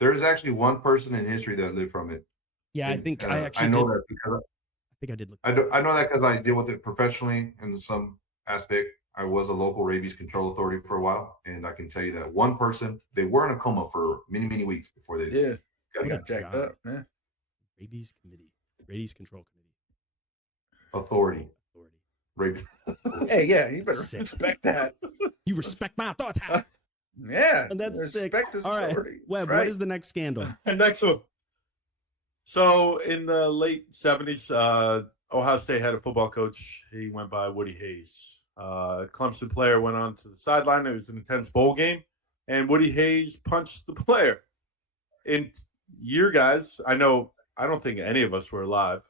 There's actually one person in history that lived from it. Yeah, I And, think I actually I know did. that because I think I did look. I know that because I deal with it professionally in some aspect. I was a local rabies control authority for a while, and I can tell you that one person, they were in a coma for many, many weeks before they got jacked up. Yeah. Rabies committee, rabies control committee, authority. Rabies. Hey, yeah, you better Sick. respect that. You respect my thoughts. Yeah, And that's sick. respect his All right, authority. Webb, right? what is the next scandal? And next one. So in the late 70s, Ohio State had a football coach. He went by Woody Hayes. Clemson player went on to the sideline. It was an intense bowl game, and Woody Hayes punched the player. In year, guys, I don't think any of us were alive.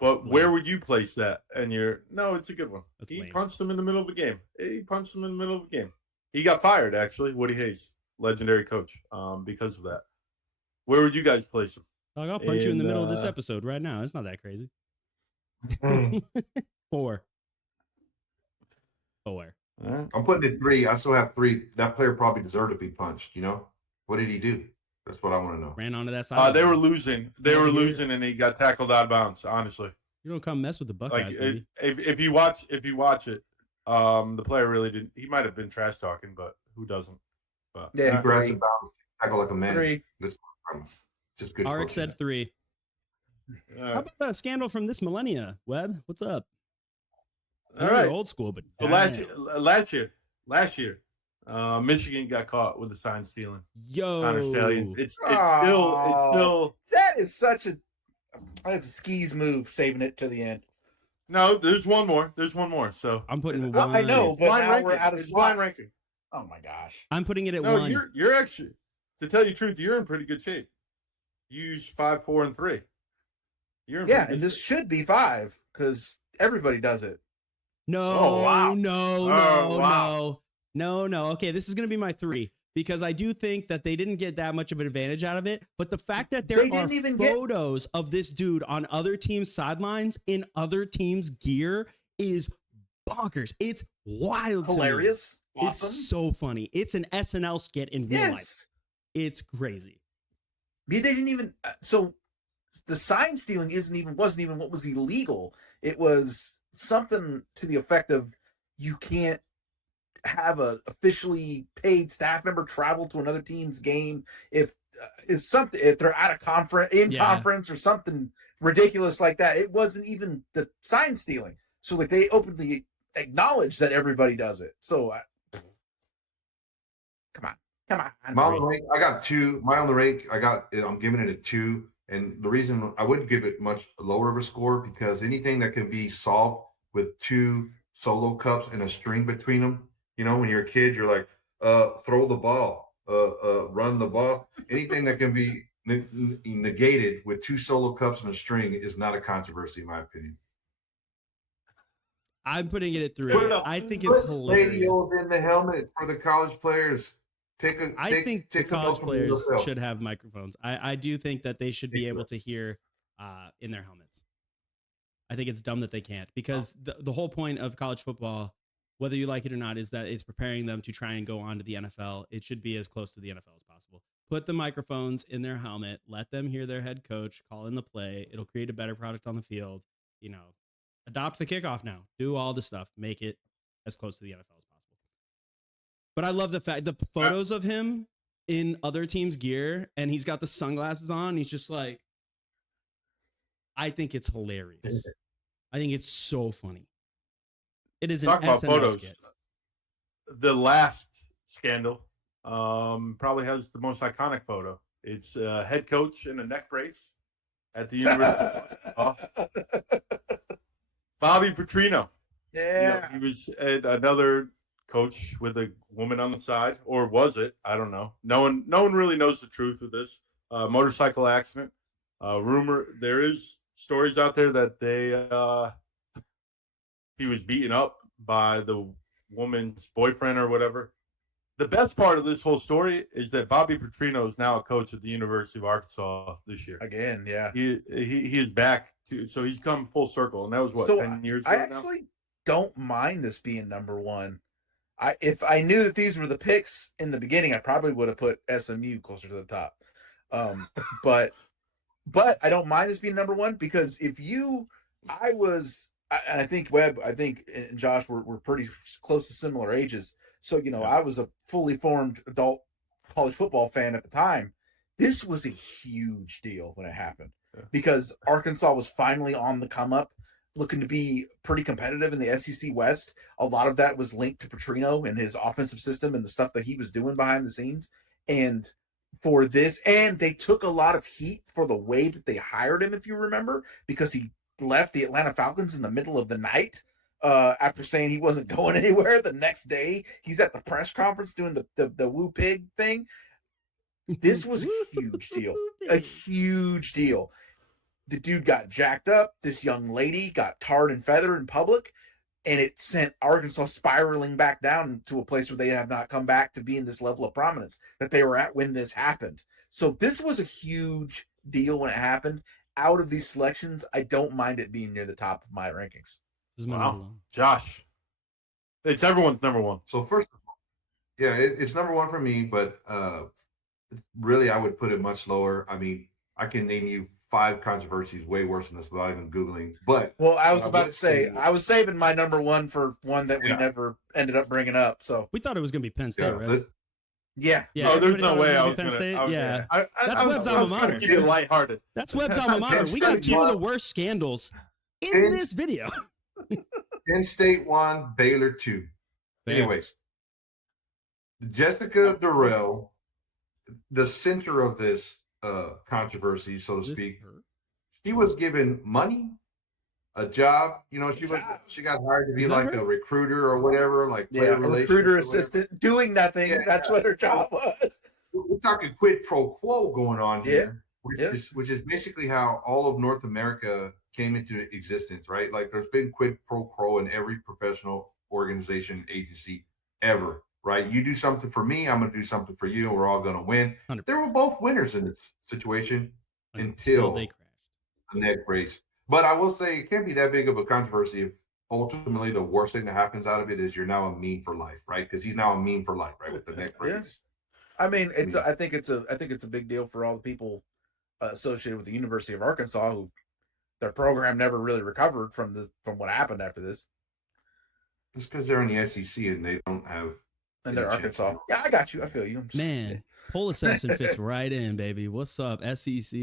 But where would you place that? And no, it's a good one. That's He lame. punched him in the middle of a game. He got fired, actually, Woody Hayes, legendary coach, because of that. Where would you guys place him? Dog, I'll punch you in the middle of this episode right now. It's not that crazy. 4. Right. I'm putting it 3. I still have 3. That player probably deserved to be punched. What did he do? That's what I want to know. Ran onto that side. They were losing. They were losing, and he got tackled out of bounds. Honestly, You don't come mess with the Buckeyes, baby. if you watch it, the player really didn't. He might have been trash talking, but who doesn't? But Yeah, He grabbed the bounds, tackle like a man. 3. Just good. RX said 3. How about a scandal from this millennia, Webb? What's up? I All know you're right. old school, but So damn. last year, Michigan got caught with the sign stealing. Yo, Connor Stallions. It's still. That is such that's a skis move, saving it to the end. No, there's one more. So I'm putting 1. I know, but blind now ranking. we're out of It's blind slots. ranking. Oh my gosh. I'm putting it at No, 1. you're actually, to tell you the truth, you're in pretty good shape. You use 5, 4, and 3. You're in Yeah, pretty and good this shape. should be 5 because everybody does it. No, Oh, wow. no. Okay, this is going to be my 3 because I do think that they didn't get that much of an advantage out of it. But the fact that there They are didn't even get- photos of this dude on other teams' sidelines in other teams' gear is bonkers. It's wild. to me. Hilarious. Awesome. It's so funny. It's an SNL skit in real life. Yes. It's crazy. They didn't even so the sign stealing wasn't even what was illegal. It was something to the effect of you can't have a officially paid staff member travel to another team's game if they're at a conference or something ridiculous like that. It wasn't even the sign stealing. So like they openly acknowledge that everybody does it. So come on. Mile on the rake, I got 2. Mile on the rake, I'm giving it a 2. And the reason I wouldn't give it much lower of a score because anything that can be solved with 2 solo cups and a string between them, when you're a kid, you're like, throw the ball, run the ball. Anything that can be negated with 2 solo cups and a string is not a controversy, in my opinion. I'm putting it at 3. Put it up. I think it's hilarious. Radios in the helmet for the college players. I think the college players USFL. should have microphones. I do think that they should be able to hear in their helmets. I think it's dumb that they can't because the whole point of college football, whether you like it or not, is that it's preparing them to try and go on to the NFL. It should be as close to the NFL as possible. Put the microphones in their helmet. Let them hear their head coach call in the play. It'll create a better product on the field. Adopt the kickoff now. Do all the stuff. Make it as close to the NFL as possible. But I love the photos of him in other teams' gear, and he's got the sunglasses on. He's just like, I think it's hilarious. I think it's so funny. It is Talk an about SNL photos. skit. The last scandal probably has the most iconic photo. It's a head coach in a neck brace at the University of Bobby Petrino. Yeah. He was another coach with a woman on the side, or was it? I don't know. No one really knows the truth of this motorcycle accident. Rumor there is stories out there that he was beaten up by the woman's boyfriend or whatever. The best part of this whole story is that Bobby Petrino is now a coach at the University of Arkansas this year. Again, yeah. He is back to, so he's come full circle, and that was 10 years ago I actually don't mind this being number 1. If I knew that these were the picks in the beginning, I probably would have put SMU closer to the top. But I don't mind this being number 1 because I I think Webb, and Josh were pretty close to similar ages. So, I was a fully formed adult college football fan at the time. This was a huge deal when it happened because Arkansas was finally on the come up, looking to be pretty competitive in the SEC West. A lot of that was linked to Petrino and his offensive system and the stuff that he was doing behind the scenes. And for this, and they took a lot of heat for the way that they hired him, if you remember, because he left the Atlanta Falcons in the middle of the night after saying he wasn't going anywhere. The next day, he's at the press conference doing the woo pig thing. This was a huge deal. A huge deal. The dude got jacked up. This young lady got tarred and feathered in public, and it sent Arkansas spiraling back down to a place where they have not come back to be in this level of prominence that they were at when this happened. So this was a huge deal when it happened. Out of these selections, I don't mind it being near the top of my rankings. This is my number one. Josh, it's everyone's number one. So first of all, yeah, it's number one for me, but really I would put it much lower. I mean, I can name you 5 controversies way worse than this without even Googling. But well, I was about to say, I was saving my number one for one that we never ended up bringing up. So we thought it was going to be Penn State, right? Yeah. Oh, there's no way I was Penn going State. to. Yeah. That's Webb's alma mater. Keep it lighthearted. That's Webb's alma mater. We got 2 of the worst scandals in this video. Penn State 1, Baylor 2. Anyways, Jessica Durrell, the center of this controversy, so to speak, she was given money, a job. She got hired to be like a recruiter or whatever, like a recruiter assistant, doing nothing. Yeah, that's what her job was. We're talking quid pro quo going on here, which is basically how all of North America came into existence, right? Like there's been quid pro quo in every professional organization, agency ever, right? You do something for me, I'm going to do something for you, and we're all going to win. 100%. They were both winners in this situation until they crashed. The neck brace. But I will say it can't be that big of a controversy if ultimately the worst thing that happens out of it is you're now a meme for life, right? Because he's now a meme for life, right? With the neck brace. I mean, I think it's a big deal for all the people associated with the University of Arkansas who their program never really recovered from what happened after this. It's because they're in the SEC and they don't have. And they're Arkansas. Yeah, I got you. I feel you. Man, Pole Assassin fits right in, baby. What's up, SEC?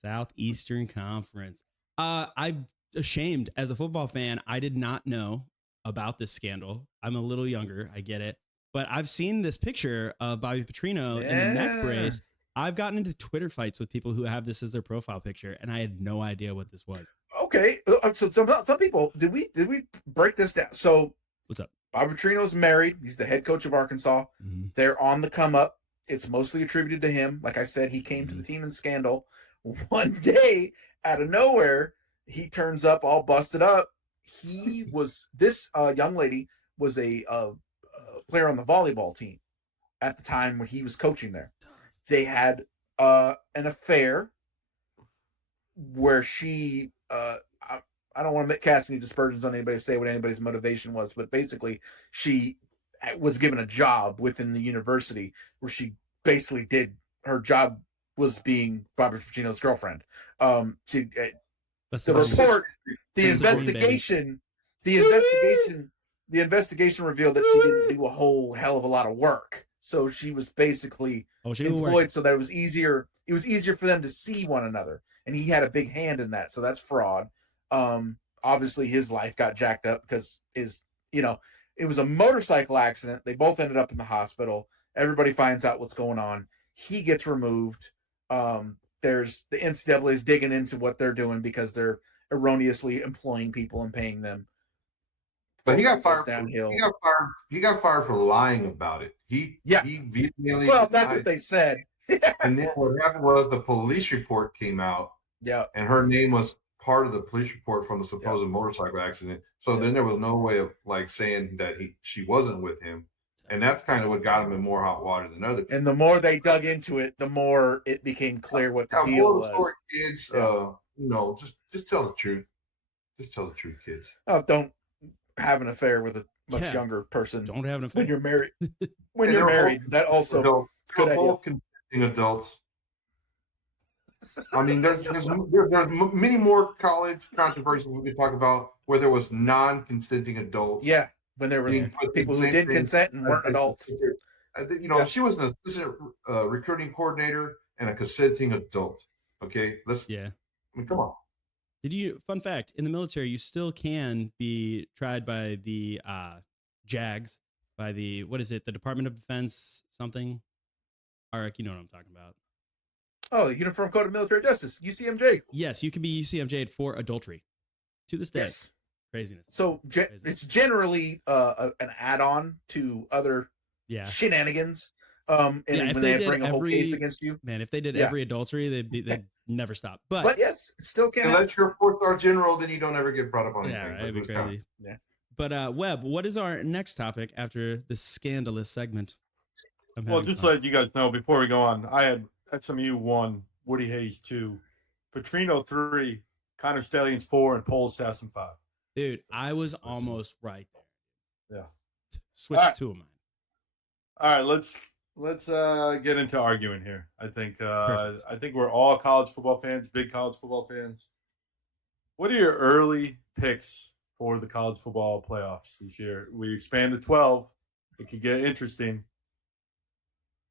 Southeastern Conference. I'm ashamed as a football fan. I did not know about this scandal. I'm a little younger. I get it. But I've seen this picture of Bobby Petrino in the neck brace. I've gotten into Twitter fights with people who have this as their profile picture, and I had no idea what this was. Okay. So some people, did we break this down? So what's up? Bobby Petrino's married. He's the head coach of Arkansas. Mm-hmm. They're on the come up. It's mostly attributed to him. Like I said, he came to the team in scandal. One day, out of nowhere, he turns up all busted up. He was this young lady was a player on the volleyball team at the time when he was coaching there. They had an affair where she I don't want to cast any dispersions on anybody, say what anybody's motivation was, but basically she was given a job within the university where she basically did her job was being Bobby Petrino's girlfriend. The investigation revealed that she didn't do a whole hell of a lot of work. So she was basically employed so that it was easier. It was easier for them to see one another. And he had a big hand in that. So that's fraud. Obviously his life got jacked up because it was a motorcycle accident. They both ended up in the hospital. Everybody finds out what's going on. He gets removed. There's the NCAA is digging into what they're doing because they're erroneously employing people and paying them. But he got fired downhill. He got fired for lying about it. He vehemently that's what they said. And then what happened was the police report came out. Yeah. And her name was part of the police report from the supposed motorcycle accident. So then there was no way of like saying that she wasn't with him. And that's kind of what got him in more hot water than other people. And the more they dug into it, the more it became clear what the deal was. Story, kids, just tell the truth. Just tell the truth, kids. Oh, don't have an affair with a much younger person. Don't have an affair when you're married. When you're married, that also both consenting adults. I mean, there's many more college controversies we could talk about where there was non-consenting adults. Yeah, when there was people who did consent and weren't adults. You know, she was an assistant recruiting coordinator and a consenting adult. Okay, Yeah. I mean, come on. Fun fact, in the military, you still can be tried by the JAGs, by the, what is it, the Department of Defense something? Arik, you know what I'm talking about. Oh, the Uniform Code of Military Justice, UCMJ. Yes, you can be UCMJ'd for adultery to this day. Yes. Craziness. So it's generally an add-on to other shenanigans. And when they bring a whole case against you. Man, if they did every adultery, they'd never stop. But yes, it still can. Unless you're a 4-star general, then you don't ever get brought up on anything. Yeah, it'd be crazy. Yeah. But Webb, what is our next topic after this scandalous segment? Well, just to let you guys know, before we go on, I had SMU 1, Woody Hayes 2, Petrino 3, Connor Stallions 4, and Pole Assassin 5. Dude, I was almost right there. Yeah. Switch right. 2 of mine. All right, let's get into arguing here. I think we're all college football fans, big college football fans. What are your early picks for the college football playoffs this year? We expand to 12. It could get interesting.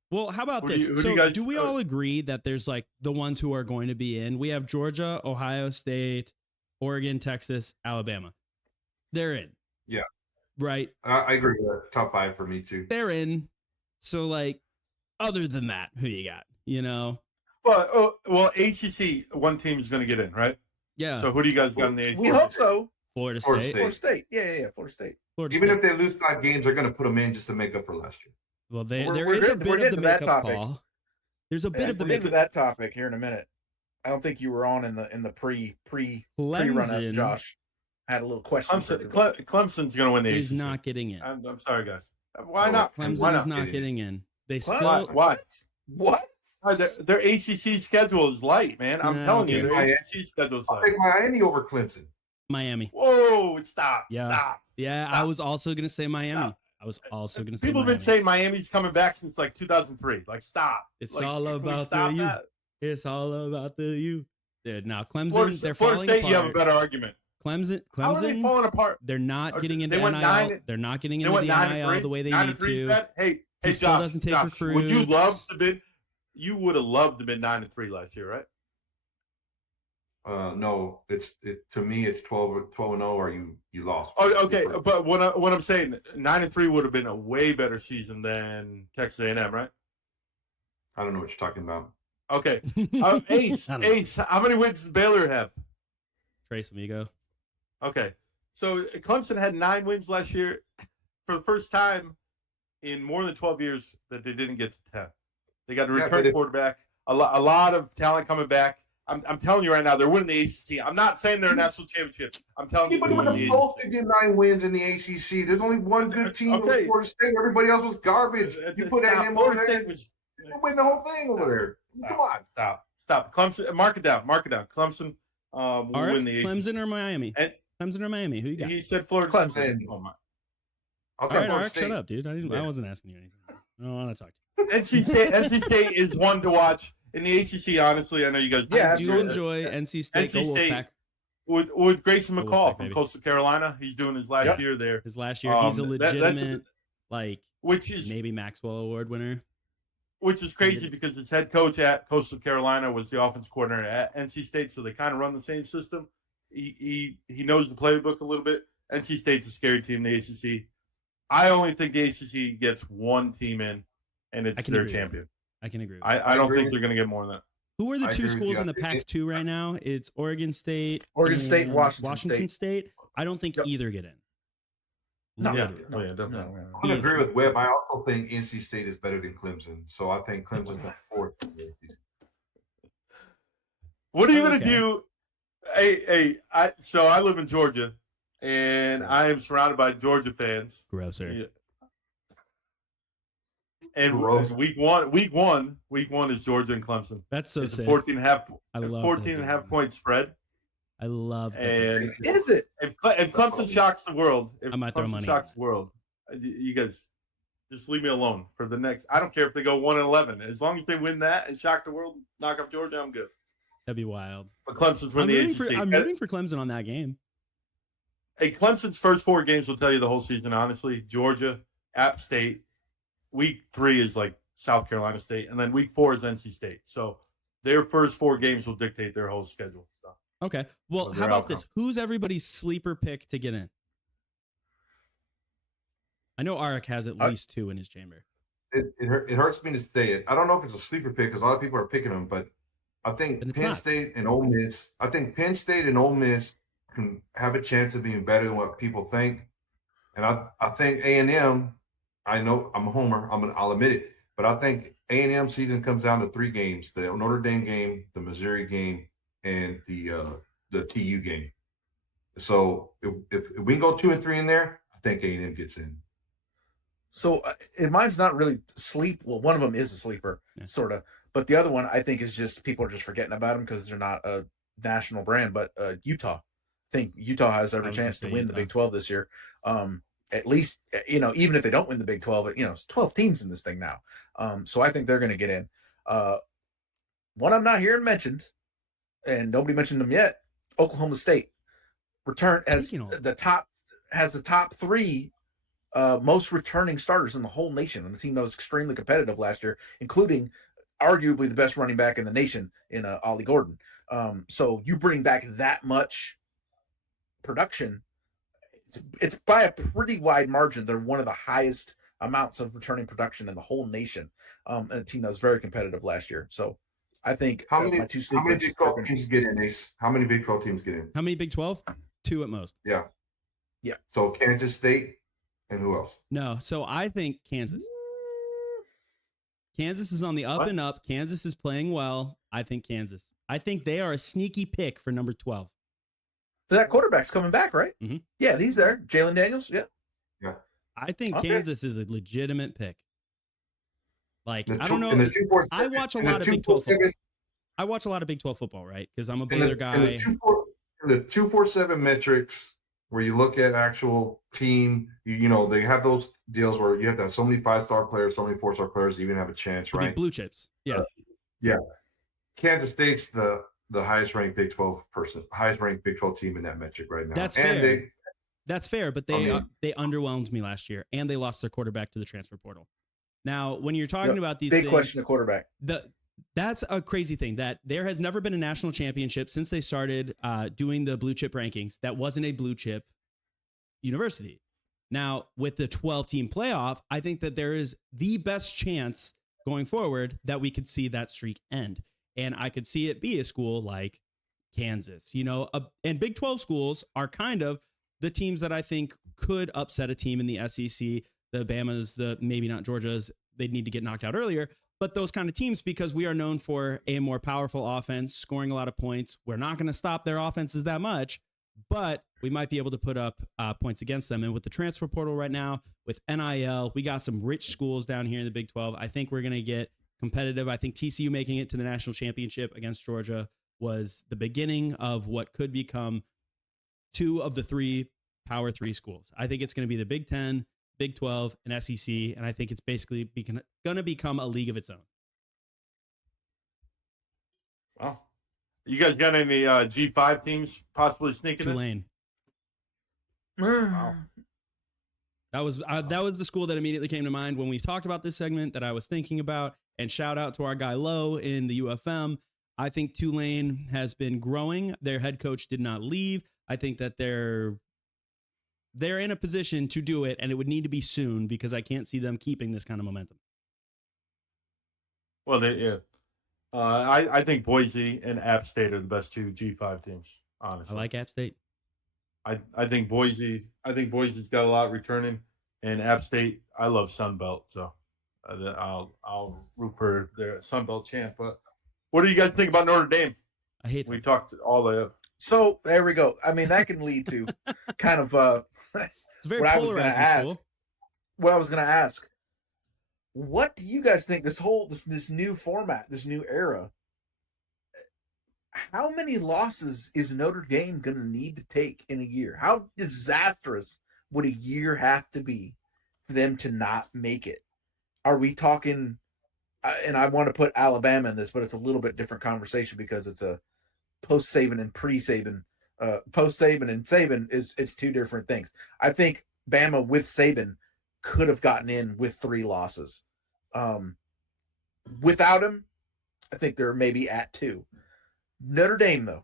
Well, how about this? Do we all agree that there's like the ones who are going to be in? We have Georgia, Ohio State, Oregon, Texas, Alabama. They're in. Yeah. Right? I agree with that. Top 5 for me, too. They're in. So, like, other than that, who you got? You know? Well, ACC, one team is going to get in, right? Yeah. So who do you guys got in the ACC? We hope so. Florida State. Florida State. Yeah. Florida State. Even if they lose 5 games, they're going to put them in just to make up for last year. Well, there is a bit of the makeup call. There's a bit of the makeup. We'll get to that topic here in a minute. I don't think you were on in the pre-run-up, Josh. I had a little question. Clemson's going to win the ACC. He's not getting in. I'm sorry, guys. Why not? Clemson is not getting in. They still... What? Their ACC schedule is light, man. I'm telling you, their ACC schedule is light. I'll take Miami over Clemson. Miami. Whoa, stop. Yeah. Stop. Yeah, stop. I was also going to say Miami. Stop. I was also going to say People have been saying Miami's coming back since like 2003. Like, stop. It's all about the U. It's all about the U. Dude, now Clemson, they're Florida falling State, apart. you have a better argument. Clemson, how are they falling apart? They're not getting into NIL. They're not getting into the NIL the way they need to. Hey, he still doesn't take recruits. Would you love to be? You would have loved to be 9-3 last year, right? No, to me it's 12-0 or you lost. Oh, okay, but what I'm saying, 9-3 would have been a way better season than Texas A&M, right? I don't know what you're talking about. Okay, Ace, how many wins does Baylor have? Trace Amigo. Okay, so Clemson had 9 wins last year for the first time in more than 12 years that they didn't get to 10. They got a return quarterback, a lot of talent coming back. I'm telling you right now, they're winning the ACC. I'm not saying they're a national championship. I'm telling you, they're winning the ACC. They did 9 wins in the ACC. There's only one good team in Florida State. Everybody else was garbage. You put that in over there, you win the whole thing over there. Come on. Stop. Clemson, mark it down. Clemson will win the ACC. Clemson or Miami? Clemson or Miami? Who you got? He said Florida. Clemson. All right, shut up, dude. I wasn't asking you anything. I don't want to talk to you. NC State is one to watch. In the ACC, honestly, I know you guys. I do enjoy NC State. NC State with Grayson McCall from Coastal Carolina. He's doing his last year there. His last year, he's a legitimate, which is maybe Maxwell Award winner. Which is crazy because his head coach at Coastal Carolina was the offense coordinator at NC State, so they kind of run the same system. He knows the playbook a little bit. NC State's a scary team in the ACC. I only think the ACC gets one team in, and it's their champion. I can agree. I don't think they're going to get more than that. Who are the 2 schools in the Pac-2 right now? It's Oregon State, and Washington State. I don't think either get in. No, definitely. I agree with Webb. I also think NC State is better than Clemson, so I think Clemson's the 4th. What are you going to do? So I live in Georgia, and I am surrounded by Georgia fans. Grosser. Yeah. And week one is Georgia and Clemson. That's so sick. 14.5 point spread. I love that. And is it? If Clemson shocks the world, I might throw money. Shocks the world, you guys just leave me alone for the next. I don't care if they go 1-11. As long as they win that and shock the world, knock off Georgia, I'm good. That'd be wild. But Clemson's winning the ACC. I'm rooting for Clemson on that game. Hey, Clemson's first 4 games will tell you the whole season, honestly. Georgia, App State. Week 3 is like South Carolina State. And then week 4 is NC State. So their first 4 games will dictate their whole schedule. So, Okay. Well, how about this? Who's everybody's sleeper pick to get in? I know Arik has at least 2 in his chamber. It hurts me to say it. I don't know if it's a sleeper pick because a lot of people are picking them, but I think Penn State and Ole Miss. I think Penn State and Ole Miss can have a chance of being better than what people think. And I think A&M. I know I'm a homer. I'll admit it, but I think A&M season comes down to 3 games: the Notre Dame game, the Missouri game, and the TU game. So if we can go 2 and 3 in there, I think A&M gets in. So mine's not really sleep. Well, one of them is a sleeper, sort of, but the other one I think is just people are just forgetting about them because they're not a national brand. But Utah, I think Utah has every chance to win the Big 12 this year. At least, even if they don't win the Big 12, it's 12 teams in this thing now. So I think they're going to get in. One I'm not hearing mentioned, and nobody mentioned them yet. Oklahoma State return as the top 3 most returning starters in the whole nation, on a team that was extremely competitive last year, including arguably the best running back in the nation in Ollie Gordon. So you bring back that much production, it's by a pretty wide margin. They're one of the highest amounts of returning production in the whole nation, and a team that was very competitive last year. So I think how many Big 12 teams get in, Ace? How many Big 12 teams get in? How many Big 12? 2 at most. Yeah. So Kansas State and who else? No. So I think Kansas. Kansas is on the up and up. Kansas is playing well. I think Kansas. I think they are a sneaky pick for number 12. That quarterback's coming back, right? Mm-hmm. Yeah, he's there. Jalen Daniels. Yeah. I think Kansas is a legitimate pick. Like, I don't know. I watch a lot of Big 12 football. I watch a lot of Big 12 football, right? Because I'm a Baylor guy. In the 247 metrics, where you look at actual team, they have those deals where you have to have so many 5-star players, so many 4-star players to even have a chance, right? Blue chips. Yeah. Kansas State's the highest ranked Big 12 team in that metric right now. That's fair. That's fair, but they underwhelmed me last year, and they lost their quarterback to the transfer portal. Now, when you're talking about these big things, question of quarterback. That's a crazy thing, that there has never been a national championship since they started doing the blue chip rankings that wasn't a blue chip university. Now, with the 12-team playoff, I think that there is the best chance going forward that we could see that streak end. And I could see it be a school like Kansas, and Big 12 schools are kind of the teams that I think could upset a team in the SEC, the Bamas, maybe not Georgia's, they'd need to get knocked out earlier, but those kind of teams, because we are known for a more powerful offense, scoring a lot of points. We're not going to stop their offenses that much, but we might be able to put up points against them. And with the transfer portal right now, with NIL, we got some rich schools down here in the Big 12. I think we're going to get competitive. I think TCU making it to the national championship against Georgia was the beginning of what could become 2 of the 3 Power 3 schools. I think it's going to be the Big 10, Big 12, and SEC, and I think it's basically going to become a league of its own. Wow. You guys got any G5 teams possibly sneaking Tulane. in? Wow. That was the school that immediately came to mind when we talked about this segment that I was thinking about. And shout out to our guy Lowe in the UFM. I think Tulane has been growing. Their head coach did not leave. I think that they're in a position to do it, and it would need to be soon because I can't see them keeping this kind of momentum. Well, I think Boise and App State are the best 2 G5 teams, honestly. I like App State. I think Boise's got a lot returning, and App State, I love Sun Belt, so I'll root for their Sun Belt champ. But what do you guys think about Notre Dame? I hate them. We talked all the. So there we go. I mean, that can lead to kind of it's very polarizing school. What I was going to ask. What do you guys think this new format, this new era? How many losses is Notre Dame going to need to take in a year? How disastrous would a year have to be for them to not make it? Are we talking? And I want to put Alabama in this, but it's a little bit different conversation because it's a post Saban and pre Saban, post Saban and Saban it's two different things. I think Bama with Saban could have gotten in with 3 losses. Without him, I think they're maybe at 2. Notre Dame, though,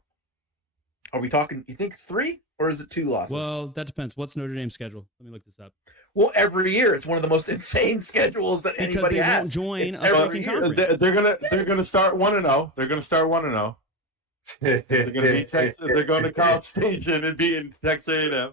are we talking? You think it's 3 or is it 2 losses? Well, that depends. What's Notre Dame's schedule? Let me look this up. Well, every year it's one of the most insane schedules that Because anybody they has. won't join It's a every fucking year. conference. They're gonna start 1-0. They're gonna start 1-0. They're gonna beat Texas. They're going to College Station and beating Texas A&M,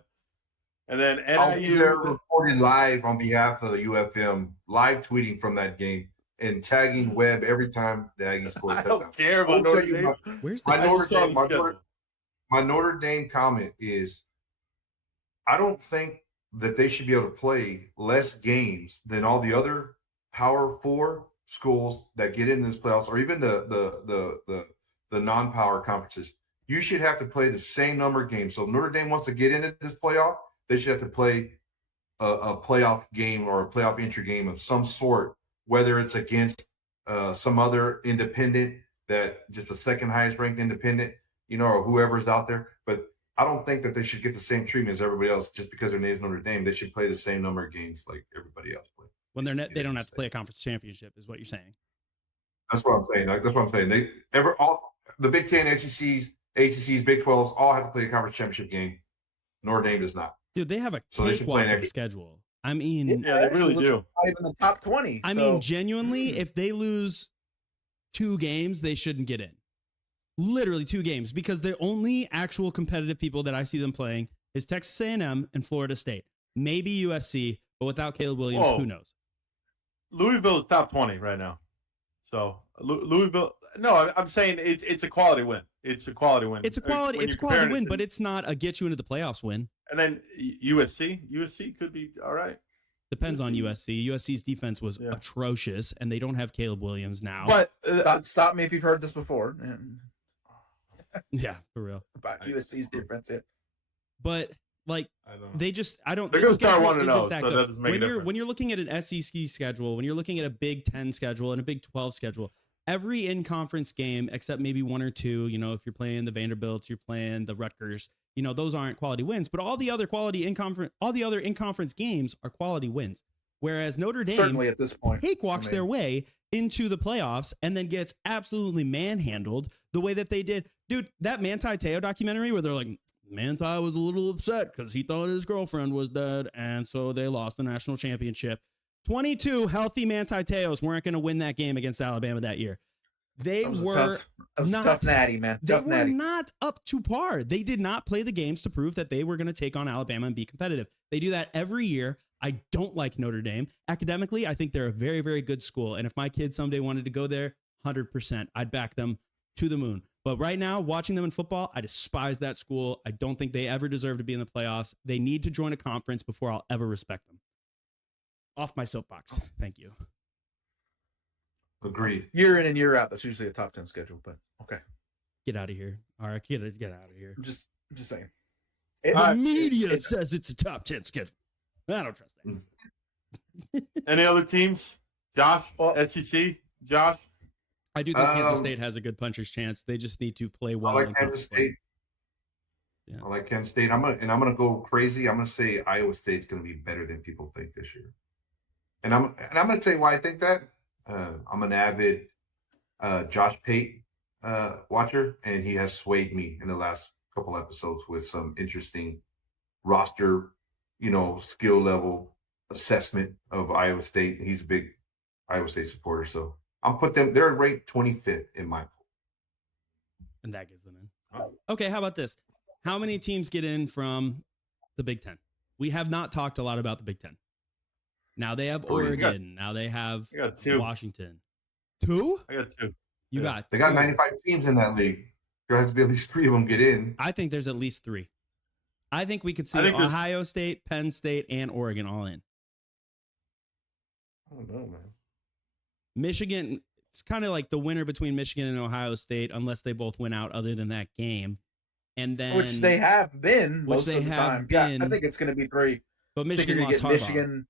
and then I'll be there NIU. reporting live on behalf of the UFM, live tweeting from that game and tagging Webb every time the Aggies score a I touchdown. don't care I'll about tell Notre you Dame. Where's My the I Notre just saw Dame, the my schedule. my Notre Dame comment is, I don't think that they should be able to play less games than all the other Power 4 schools that get into this playoffs, or even the non-power conferences. You should have to play the same number of games. So if Notre Dame wants to get into this playoff, they should have to play a playoff game or a playoff entry game of some sort, whether it's against some other independent, that just the second highest ranked independent, or whoever's out there. But I don't think that they should get the same treatment as everybody else just because their name's Notre Dame. They should play the same number of games like everybody else plays. when they don't have to play a conference championship, is what you're saying. That's what I'm saying. That's what I'm saying. The Big Ten, SECs, ACCs, Big 12s all have to play a conference championship game. Notre Dame does not. Dude, they have a So they should cakewalk play of a next- schedule. I mean, Yeah, they really do. Not even the top 20. I mean, genuinely, if they lose 2 games, they shouldn't get in. Literally 2 games, because the only actual competitive people that I see them playing is Texas A&M and Florida State. Maybe USC, but without Caleb Williams, Whoa. who knows? Louisville is top 20 right now. So Louisville. No, I'm saying it's a quality win. It's a quality win. It's a When quality you're win, comparing it but it's not a get you into the playoffs win. And then USC could be all right. Depends on USC. USC's defense was Yeah. atrocious, and they don't have Caleb Williams now. But stop me if you've heard this before. Yeah, for real. About USC's defense. Yeah. But like, I don't know. they just, I don't. They're this gonna start schedule 1-0, isn't that so good. that doesn't make a when you're difference. when you're looking at an SEC schedule, when you're looking at a Big 10 schedule and a Big 12 schedule, every in-conference game except maybe 1 or 2, if you're playing the Vanderbilts, you're playing the Rutgers, those aren't quality wins. But all the other in-conference games are quality wins. Whereas Notre Dame Certainly at this point. cakewalks their way into the playoffs and then gets absolutely manhandled the way that they did. Dude, that Manti Te'o documentary where they're like, Manti was a little upset because he thought his girlfriend was dead, and so they lost the national championship. 22 healthy Manti Te'os weren't going to win that game against Alabama that year. They were a tough natty, man. They Tough were natty. not up to par. They did not play the games to prove that they were going to take on Alabama and be competitive. They do that every year. I don't like Notre Dame. Academically, I think they're a very, very good school. And if my kid someday wanted to go there, 100%, I'd back them to the moon. But right now, watching them in football, I despise that school. I don't think they ever deserve to be in the playoffs. They need to join a conference before I'll ever respect them. Off my soapbox. Thank you. Agreed. Year in and year out, that's usually a top 10 schedule, but okay. Get out of here. All right, get out of here. I'm just saying. The media says it's a top 10 schedule. I don't trust that. Any other teams? Josh, SEC, Josh. I do think Kansas State has a good puncher's chance. They just need to play well. I like Kansas State. Yeah. I like Kansas State. I'm gonna go crazy. I'm gonna say Iowa State's gonna be better than people think this year. And I'm gonna tell you why I think that. I'm an avid Josh Pate watcher, and he has swayed me in the last couple episodes with some interesting roster, skill level assessment of Iowa State. He's a big Iowa State supporter, so I'll put them. They're ranked 25th in my poll, and that gets them in. Okay, how about this? How many teams get in from the Big Ten? We have not talked a lot about the Big Ten. Now they have Oregon. Now they have Washington. 2? I got 2. You got. They got 95 teams in that league. There has to be at least 3 of them get in. I think there's at least 3. I think we could see Ohio State, Penn State, and Oregon all in. I don't know, man. Michigan, it's kind of like the winner between Michigan and Ohio State, unless they both win out other than that game. And then which they have been most of the time. Been, yeah, I think it's going to be 3. But Michigan lost Harbaugh.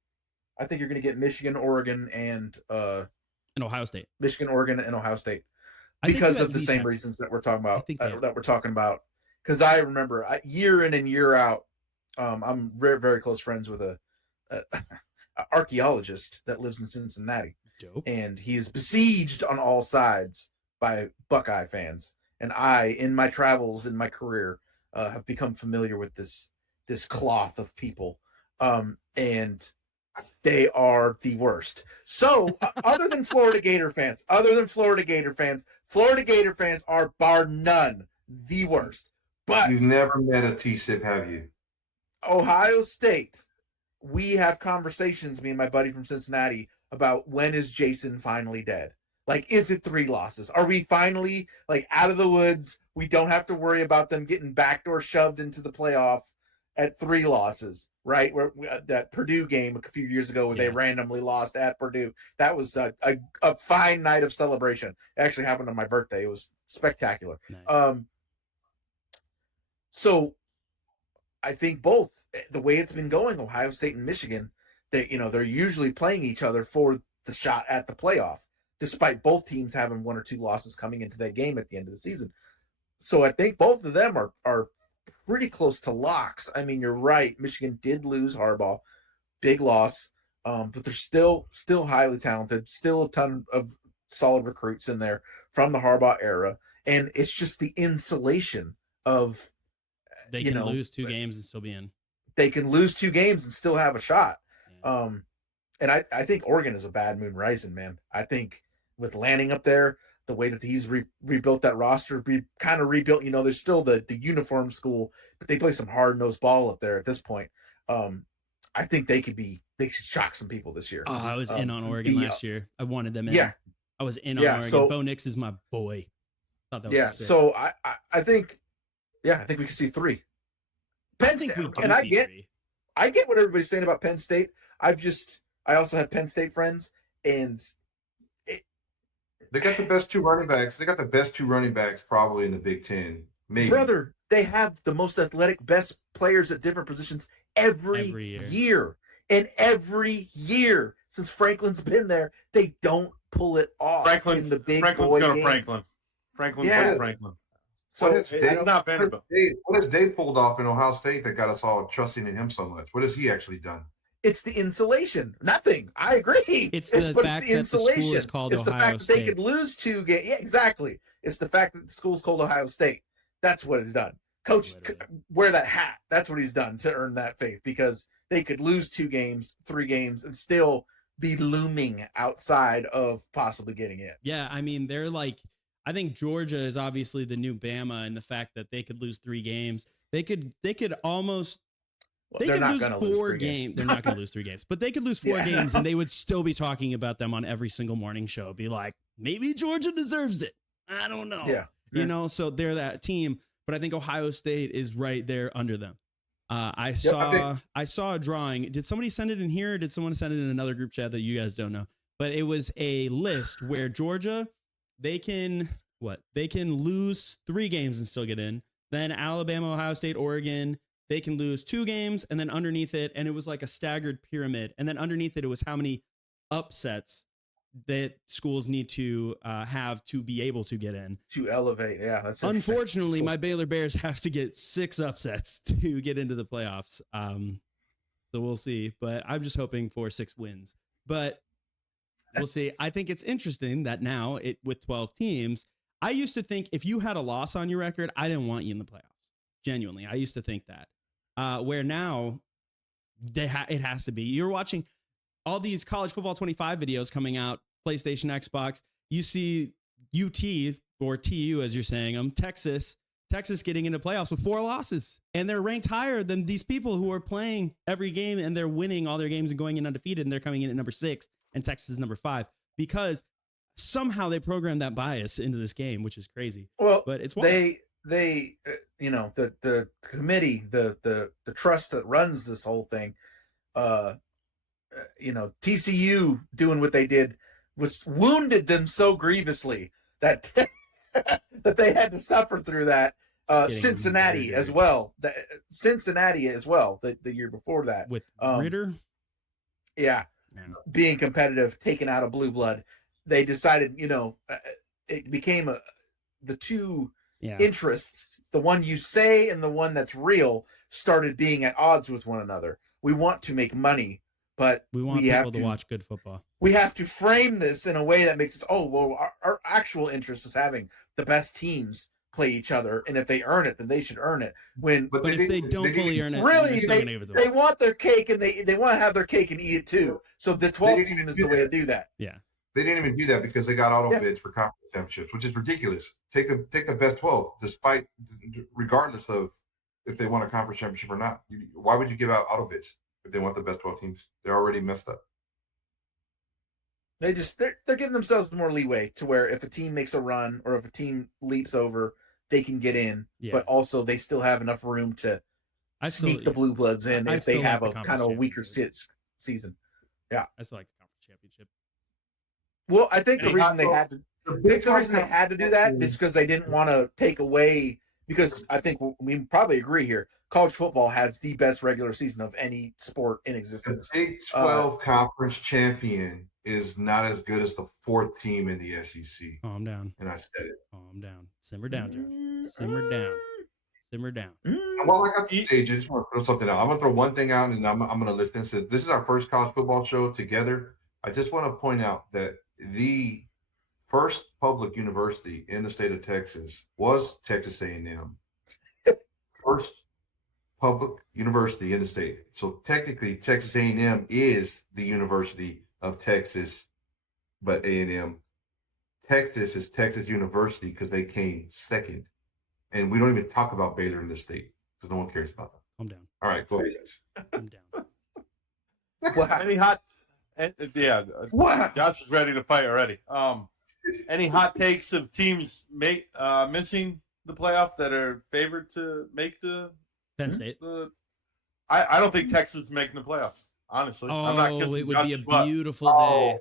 I think you're going to get Michigan, Oregon, and Ohio State. Michigan, Oregon, and Ohio State. because of the same reasons that we're talking about. Because I remember year in and year out, I'm very, very close friends with a archaeologist that lives in Cincinnati. Dope. And he is besieged on all sides by Buckeye fans. And I, in my travels in my career, have become familiar with this cloth of people, and they are the worst. So, other than Florida Gator fans, Florida Gator fans are bar none the worst. But you've never met a T-SIP, have you? Ohio State, we have conversations, me and my buddy from Cincinnati, about when is Jason finally dead? Like, is it 3 losses? Are we finally like out of the woods? We don't have to worry about them getting backdoor shoved into the playoff at 3 losses, right? Where that Purdue game a few years ago where they randomly lost at Purdue. That was a fine night of celebration. It actually happened on my birthday. It was spectacular. Nice. So I think both the way it's been going, Ohio State and Michigan, they're usually playing each other for the shot at the playoff, despite both teams having 1 or 2 losses coming into that game at the end of the season. So I think both of them are pretty close to locks. I mean, you're right. Michigan did lose Harbaugh, big loss, but they're still highly talented, still a ton of solid recruits in there from the Harbaugh era. And it's just the insulation of they can lose 2 games and still be in. They can lose 2 games and still have a shot. Yeah. And I think Oregon is a bad moon rising, man. I think with Lanning up there, the way that he's rebuilt that roster, kind of rebuilt, there's still the uniform school, but they play some hard-nosed ball up there at this point. I think they should shock some people this year. Oh, I was in on Oregon last year. I wanted them in. Yeah. I was in on Oregon. So, Bo Nix is my boy. Thought that was sick. So I think we can see 3. Penn State, and I get what everybody's saying about Penn State. I also have Penn State friends, and they got the best 2 running backs. They got the best 2 running backs probably in the Big Ten. Maybe. Brother, they have the most athletic, best players at different positions every year. And every year since Franklin's been there, they don't pull it off in the big boy game. Franklin's going to Franklin. So not Vanderbilt. What has Dave pulled off in Ohio State that got us all trusting in him so much? What has he actually done? It's the insulation. Nothing. I agree. It's the fact that the school is called Ohio State. It's the fact that they could lose 2 games. Yeah, exactly. It's the fact that the school's called Ohio State. That's what it's done. Coach, wear that hat. That's what he's done to earn that faith, because they could lose 2 games, 3 games, and still be looming outside of possibly getting in. Yeah, I mean, they're like, I think Georgia is obviously the new Bama, and the fact that they could lose 3 games. They could almost. They could lose 4 games. They're not going to lose 3 games, but they could lose 4 games, and they would still be talking about them on every single morning show. Be like, maybe Georgia deserves it. I don't know. Yeah. So they're that team, but I think Ohio State is right there under them. I saw a drawing. Did somebody send it in here? Or did someone send it in another group chat that you guys don't know? But it was a list where Georgia, they can lose 3 games and still get in. Then Alabama, Ohio State, Oregon, they can lose 2 games, and then underneath it, and it was like a staggered pyramid. And then underneath it was how many upsets that schools need to have to be able to get in. To elevate, yeah. That's unfortunately, my Baylor Bears have to get 6 upsets to get into the playoffs. So we'll see. But I'm just hoping for 6 wins. But we'll see. I think it's interesting that now with 12 teams, I used to think if you had a loss on your record, I didn't want you in the playoffs. Genuinely, I used to think that. Where now it has to be. You're watching all these college football 25 videos coming out, PlayStation, Xbox. You see UT, or TU as you're saying them, Texas getting into playoffs with 4 losses, and they're ranked higher than these people who are playing every game and they're winning all their games and going in undefeated, and they're coming in at number 6 and Texas is number 5 because somehow they programmed that bias into this game, which is crazy. Well, but it's wild. They the committee, the trust that runs this whole thing, TCU doing what they did was wounded them so grievously that that they had to suffer through that. Cincinnati as well. The year before that with Ritter. Yeah, being competitive, taking out a blue blood. They decided, it became the two Yeah. interests, the one you say and the one that's real, started being at odds with one another. We want to make money, but We want people to watch good football. We have to frame this in a way that makes us, our actual interest is having the best teams play each other, and if they earn it, then they should earn it. But if they don't fully earn it, really, they they want their cake, and they want to have their cake and eat it too. So the 12 team is the way to do that. Yeah. They didn't even do that because they got auto bids for conference championships, which is ridiculous. Take the best 12, regardless of if they want a conference championship or not. Why would you give out auto bids if they want the best 12 teams? They're already messed up. They're giving themselves more leeway to where if a team makes a run or if a team leaps over, they can get in. Yeah. But also they still have enough room to sneak the Blue Bloods in if they have a kind of a weaker season. Yeah, I still like the conference championship. Well, I think the reason they had to do that is because they didn't want to take away, because I think we probably agree here, college football has the best regular season of any sport in existence. The Big 12 conference champion is not as good as the 4th team in the SEC. Calm down. And I said it. Calm down. Simmer down, Josh. Simmer down. Simmer down. Well, I got the stage. I just want to throw something out. I'm going to throw one thing out, and I'm going to listen. So this is our first college football show together. I just want to point out that the first public university in the state of Texas was Texas A&M. First public university in the state. So technically, Texas A&M is the University of Texas, but A&M. Texas is Texas University because they came second. And we don't even talk about Baylor in this state because no one cares about them. Calm down. All right, go ahead, guys. Calm down. Any hot? Yeah, Josh is ready to fight already. Any hot takes of teams missing the playoff that are favored to make the Penn State? I don't think Texas is making the playoffs. Honestly, I'm not kissing it would Josh's be a beautiful day.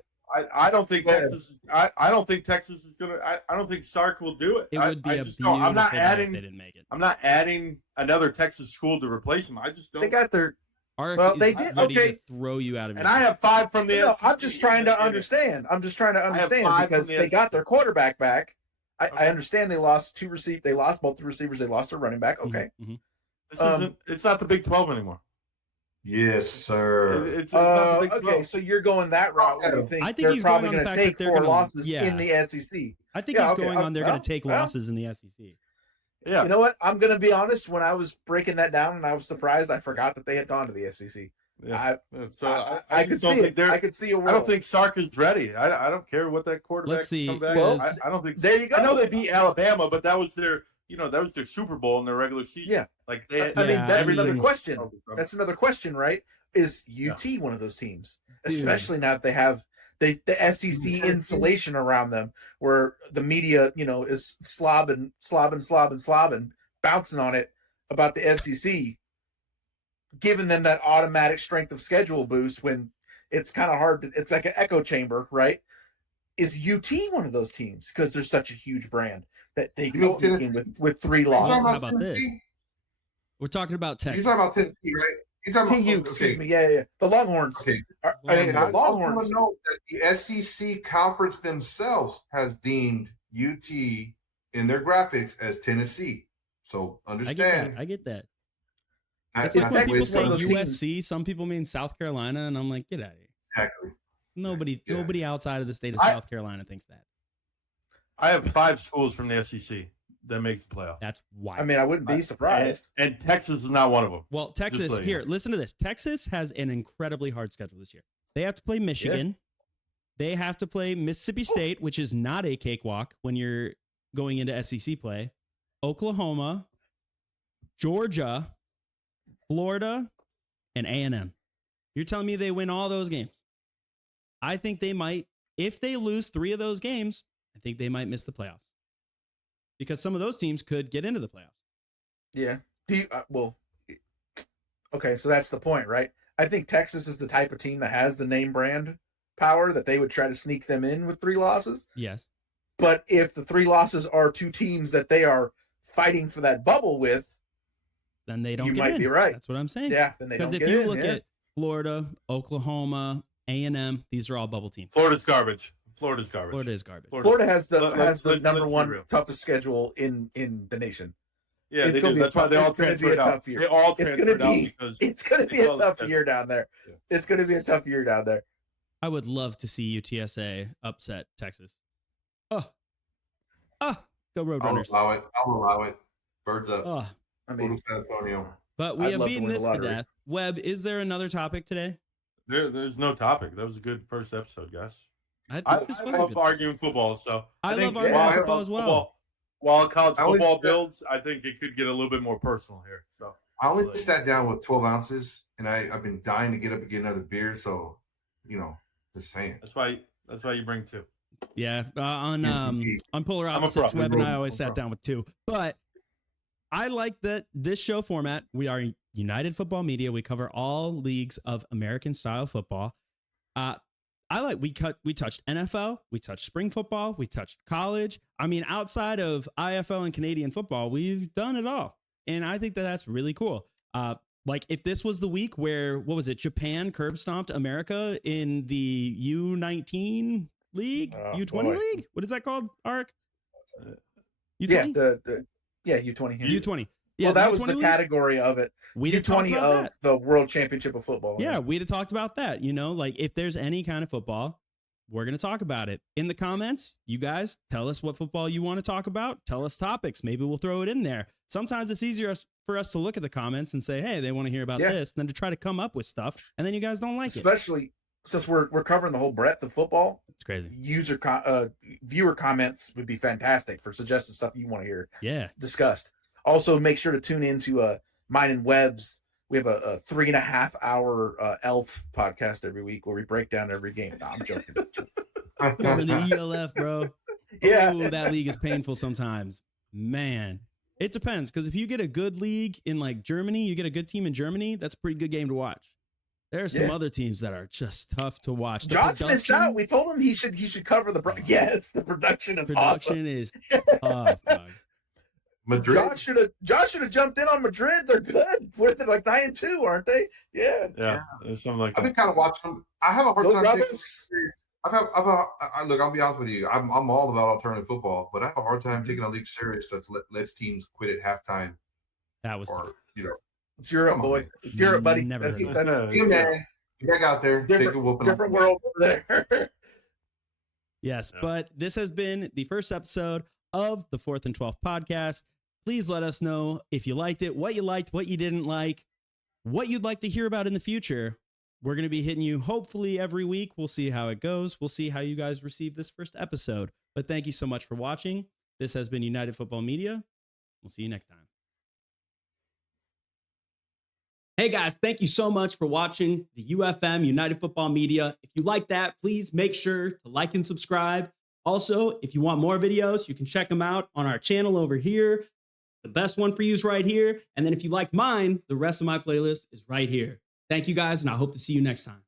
I don't think Texas. I don't think Texas is gonna. I don't think Sark will do it. It would be a beautiful I'm not day adding. if they didn't make it. I'm not adding another Texas school to replace them. I just don't. They got their. Well, they did. Ready Okay. to throw you out of. And I have 5 from the. No, I'm just trying to understand. Because they got their quarterback back. I understand they lost 2 receivers. They lost both the receivers. They lost their running back. Okay. Mm-hmm. This isn't. It's not the Big 12 anymore. Yes, sir. It's not the Big 12. Okay, so you're going that route. Where you think I think they're probably going to take 4 losses yeah. in the SEC. I think he's going on. They're going to take losses in the SEC. Yeah. You know what? I'm going to be honest. When I was breaking that down and I was surprised, I forgot that they had gone to the SEC. Yeah. I could see it. I could see a world. I don't think Sark is ready. I don't care what that quarterback comes back. Well, I don't think. There you go. I know they beat Alabama, but that was their Super Bowl in their regular season. Yeah. Like they. I mean, that's another question. Oh, That's another question, right? Is UT one of those teams? Especially now that they have the SEC insulation around them, where the media, is slobbing, bouncing on it about the SEC, giving them that automatic strength of schedule boost when it's kind of hard. It's like an echo chamber, right? Is UT one of those teams because they're such a huge brand that they go in with 3 losses? How about this? We're talking about Texas. You're talking about Tennessee, right? You're talking TU, about, excuse me. Yeah. The Longhorns. Okay. Longhorns. I also want to note that the SEC conference themselves has deemed UT in their graphics as Tennessee. So understand. I get that. It's like when people say those USC, some people mean South Carolina, and I'm like, get out of here. Exactly. Nobody outside of the state of South Carolina thinks that. I have 5 schools from the SEC that makes the playoff. That's why. I mean, I wouldn't be surprised. And Texas is not one of them. Well, Texas, listen to this. Texas has an incredibly hard schedule this year. They have to play Michigan. Yeah. They have to play Mississippi State, which is not a cakewalk when you're going into SEC play. Oklahoma, Georgia, Florida, and A&M. You're telling me they win all those games? I think they might. If they lose 3 of those games, I think they might miss the playoffs. Because some of those teams could get into the playoffs. Yeah. Okay, so that's the point, right? I think Texas is the type of team that has the name brand power that they would try to sneak them in with 3 losses. Yes. But if the 3 losses are 2 teams that they are fighting for that bubble with, then they don't you get might in. be right. That's what I'm saying. Yeah, then they don't get in. Because if you look at Florida, Oklahoma, A&M, these are all bubble teams. Florida's garbage. Florida's garbage. Florida is garbage. Florida has the Let's number be one real. toughest schedule in the nation. Yeah, It's they gonna do. be a That's why tough- they all it's gonna be transferred a out. tough year. They all It's gonna transferred out be because it's gonna be it's a all tough schedule. year down there. Yeah. It's gonna be a tough year down there. I would love to see UTSA upset Texas. Go I'll Roadrunners. allow it. Birds up. Oh, I Go mean, to San Antonio. but we I'd have love to beaten win the this to lottery. death. Webb, is there another topic today? There's no topic. That was a good first episode, guys. I I think this was a love good arguing football, so I think love arguing while football college as well. While college I always- football builds, I think it could get a little bit more personal here. So I only sat down with 12 ounces, and I've been dying to get up and get another beer. So, just saying. that's why you bring two. Yeah, on Polar I'm a Opposites, pro. Webb and I I'm always a sat pro. down with two. But I like that this show format. We are United Football Media. We cover all leagues of American style football. We touched NFL, we touched spring football, we touched college. I mean, outside of IFL and Canadian football, we've done it all, and I think that that's really cool. Like if this was the week where Japan curb stomped America in the U19 league, Oh, U20 boy. league. What is that called? Ark. yeah, U20. the U20. U20. Yeah, Well, that was U20 the league. category of it. We'd have talked U20 about of that. the World Championship of Football. Yeah, we'd have talked about that. Like if there's any kind of football, we're going to talk about it. In the comments, you guys tell us what football you want to talk about. Tell us topics. Maybe we'll throw it in there. Sometimes it's easier for us to look at the comments and say, hey, they want to hear about this, than to try to come up with stuff. And then you guys don't like it. Especially since we're covering the whole breadth of football. It's crazy. Viewer comments would be fantastic for suggesting stuff you want to hear Yeah. discussed. Also, make sure to tune into mine and Webb's. We have a 3.5 hour Elf podcast every week where we break down every game. No, I'm joking. Remember the ELF, bro. Yeah. Oh, that league is painful sometimes. Man. It depends, because if you get a good league in like Germany, you get a good team in Germany, that's a pretty good game to watch. There are some other teams that are just tough to watch. The Josh missed out. We told him he should cover the. Yes, the production is awesome. is tough, dog. Madrid. Josh should have jumped in on Madrid. They're good. What, they're like 9-2, aren't they? Yeah. Yeah, something like I've that. been kind of watching them. I have a hard Go time taking Rebels. look, I'll be honest with you. I'm all about alternative football, but I have a hard time taking a league serious that lets teams quit at halftime. That was tough. Or, It's Europe, Come on, boy. man. It's Europe, buddy. Never That's, heard of that's you man, get back out there, take a whooping. different world over there. Yes, Yeah. but this has been the first episode of the 4th and 12th podcast. Please let us know if you liked it, what you didn't like, what you'd like to hear about in the future. We're going to be hitting you hopefully every week. We'll see how it goes. We'll see how you guys receive this first episode. But thank you so much for watching. This has been United Football Media. We'll see you next time. Hey guys, thank you so much for watching the UFM United Football Media. If you like that, please make sure to like and subscribe. Also, if you want more videos, you can check them out on our channel over here. The best one for you is right here. And then if you liked mine, the rest of my playlist is right here. Thank you guys, and I hope to see you next time.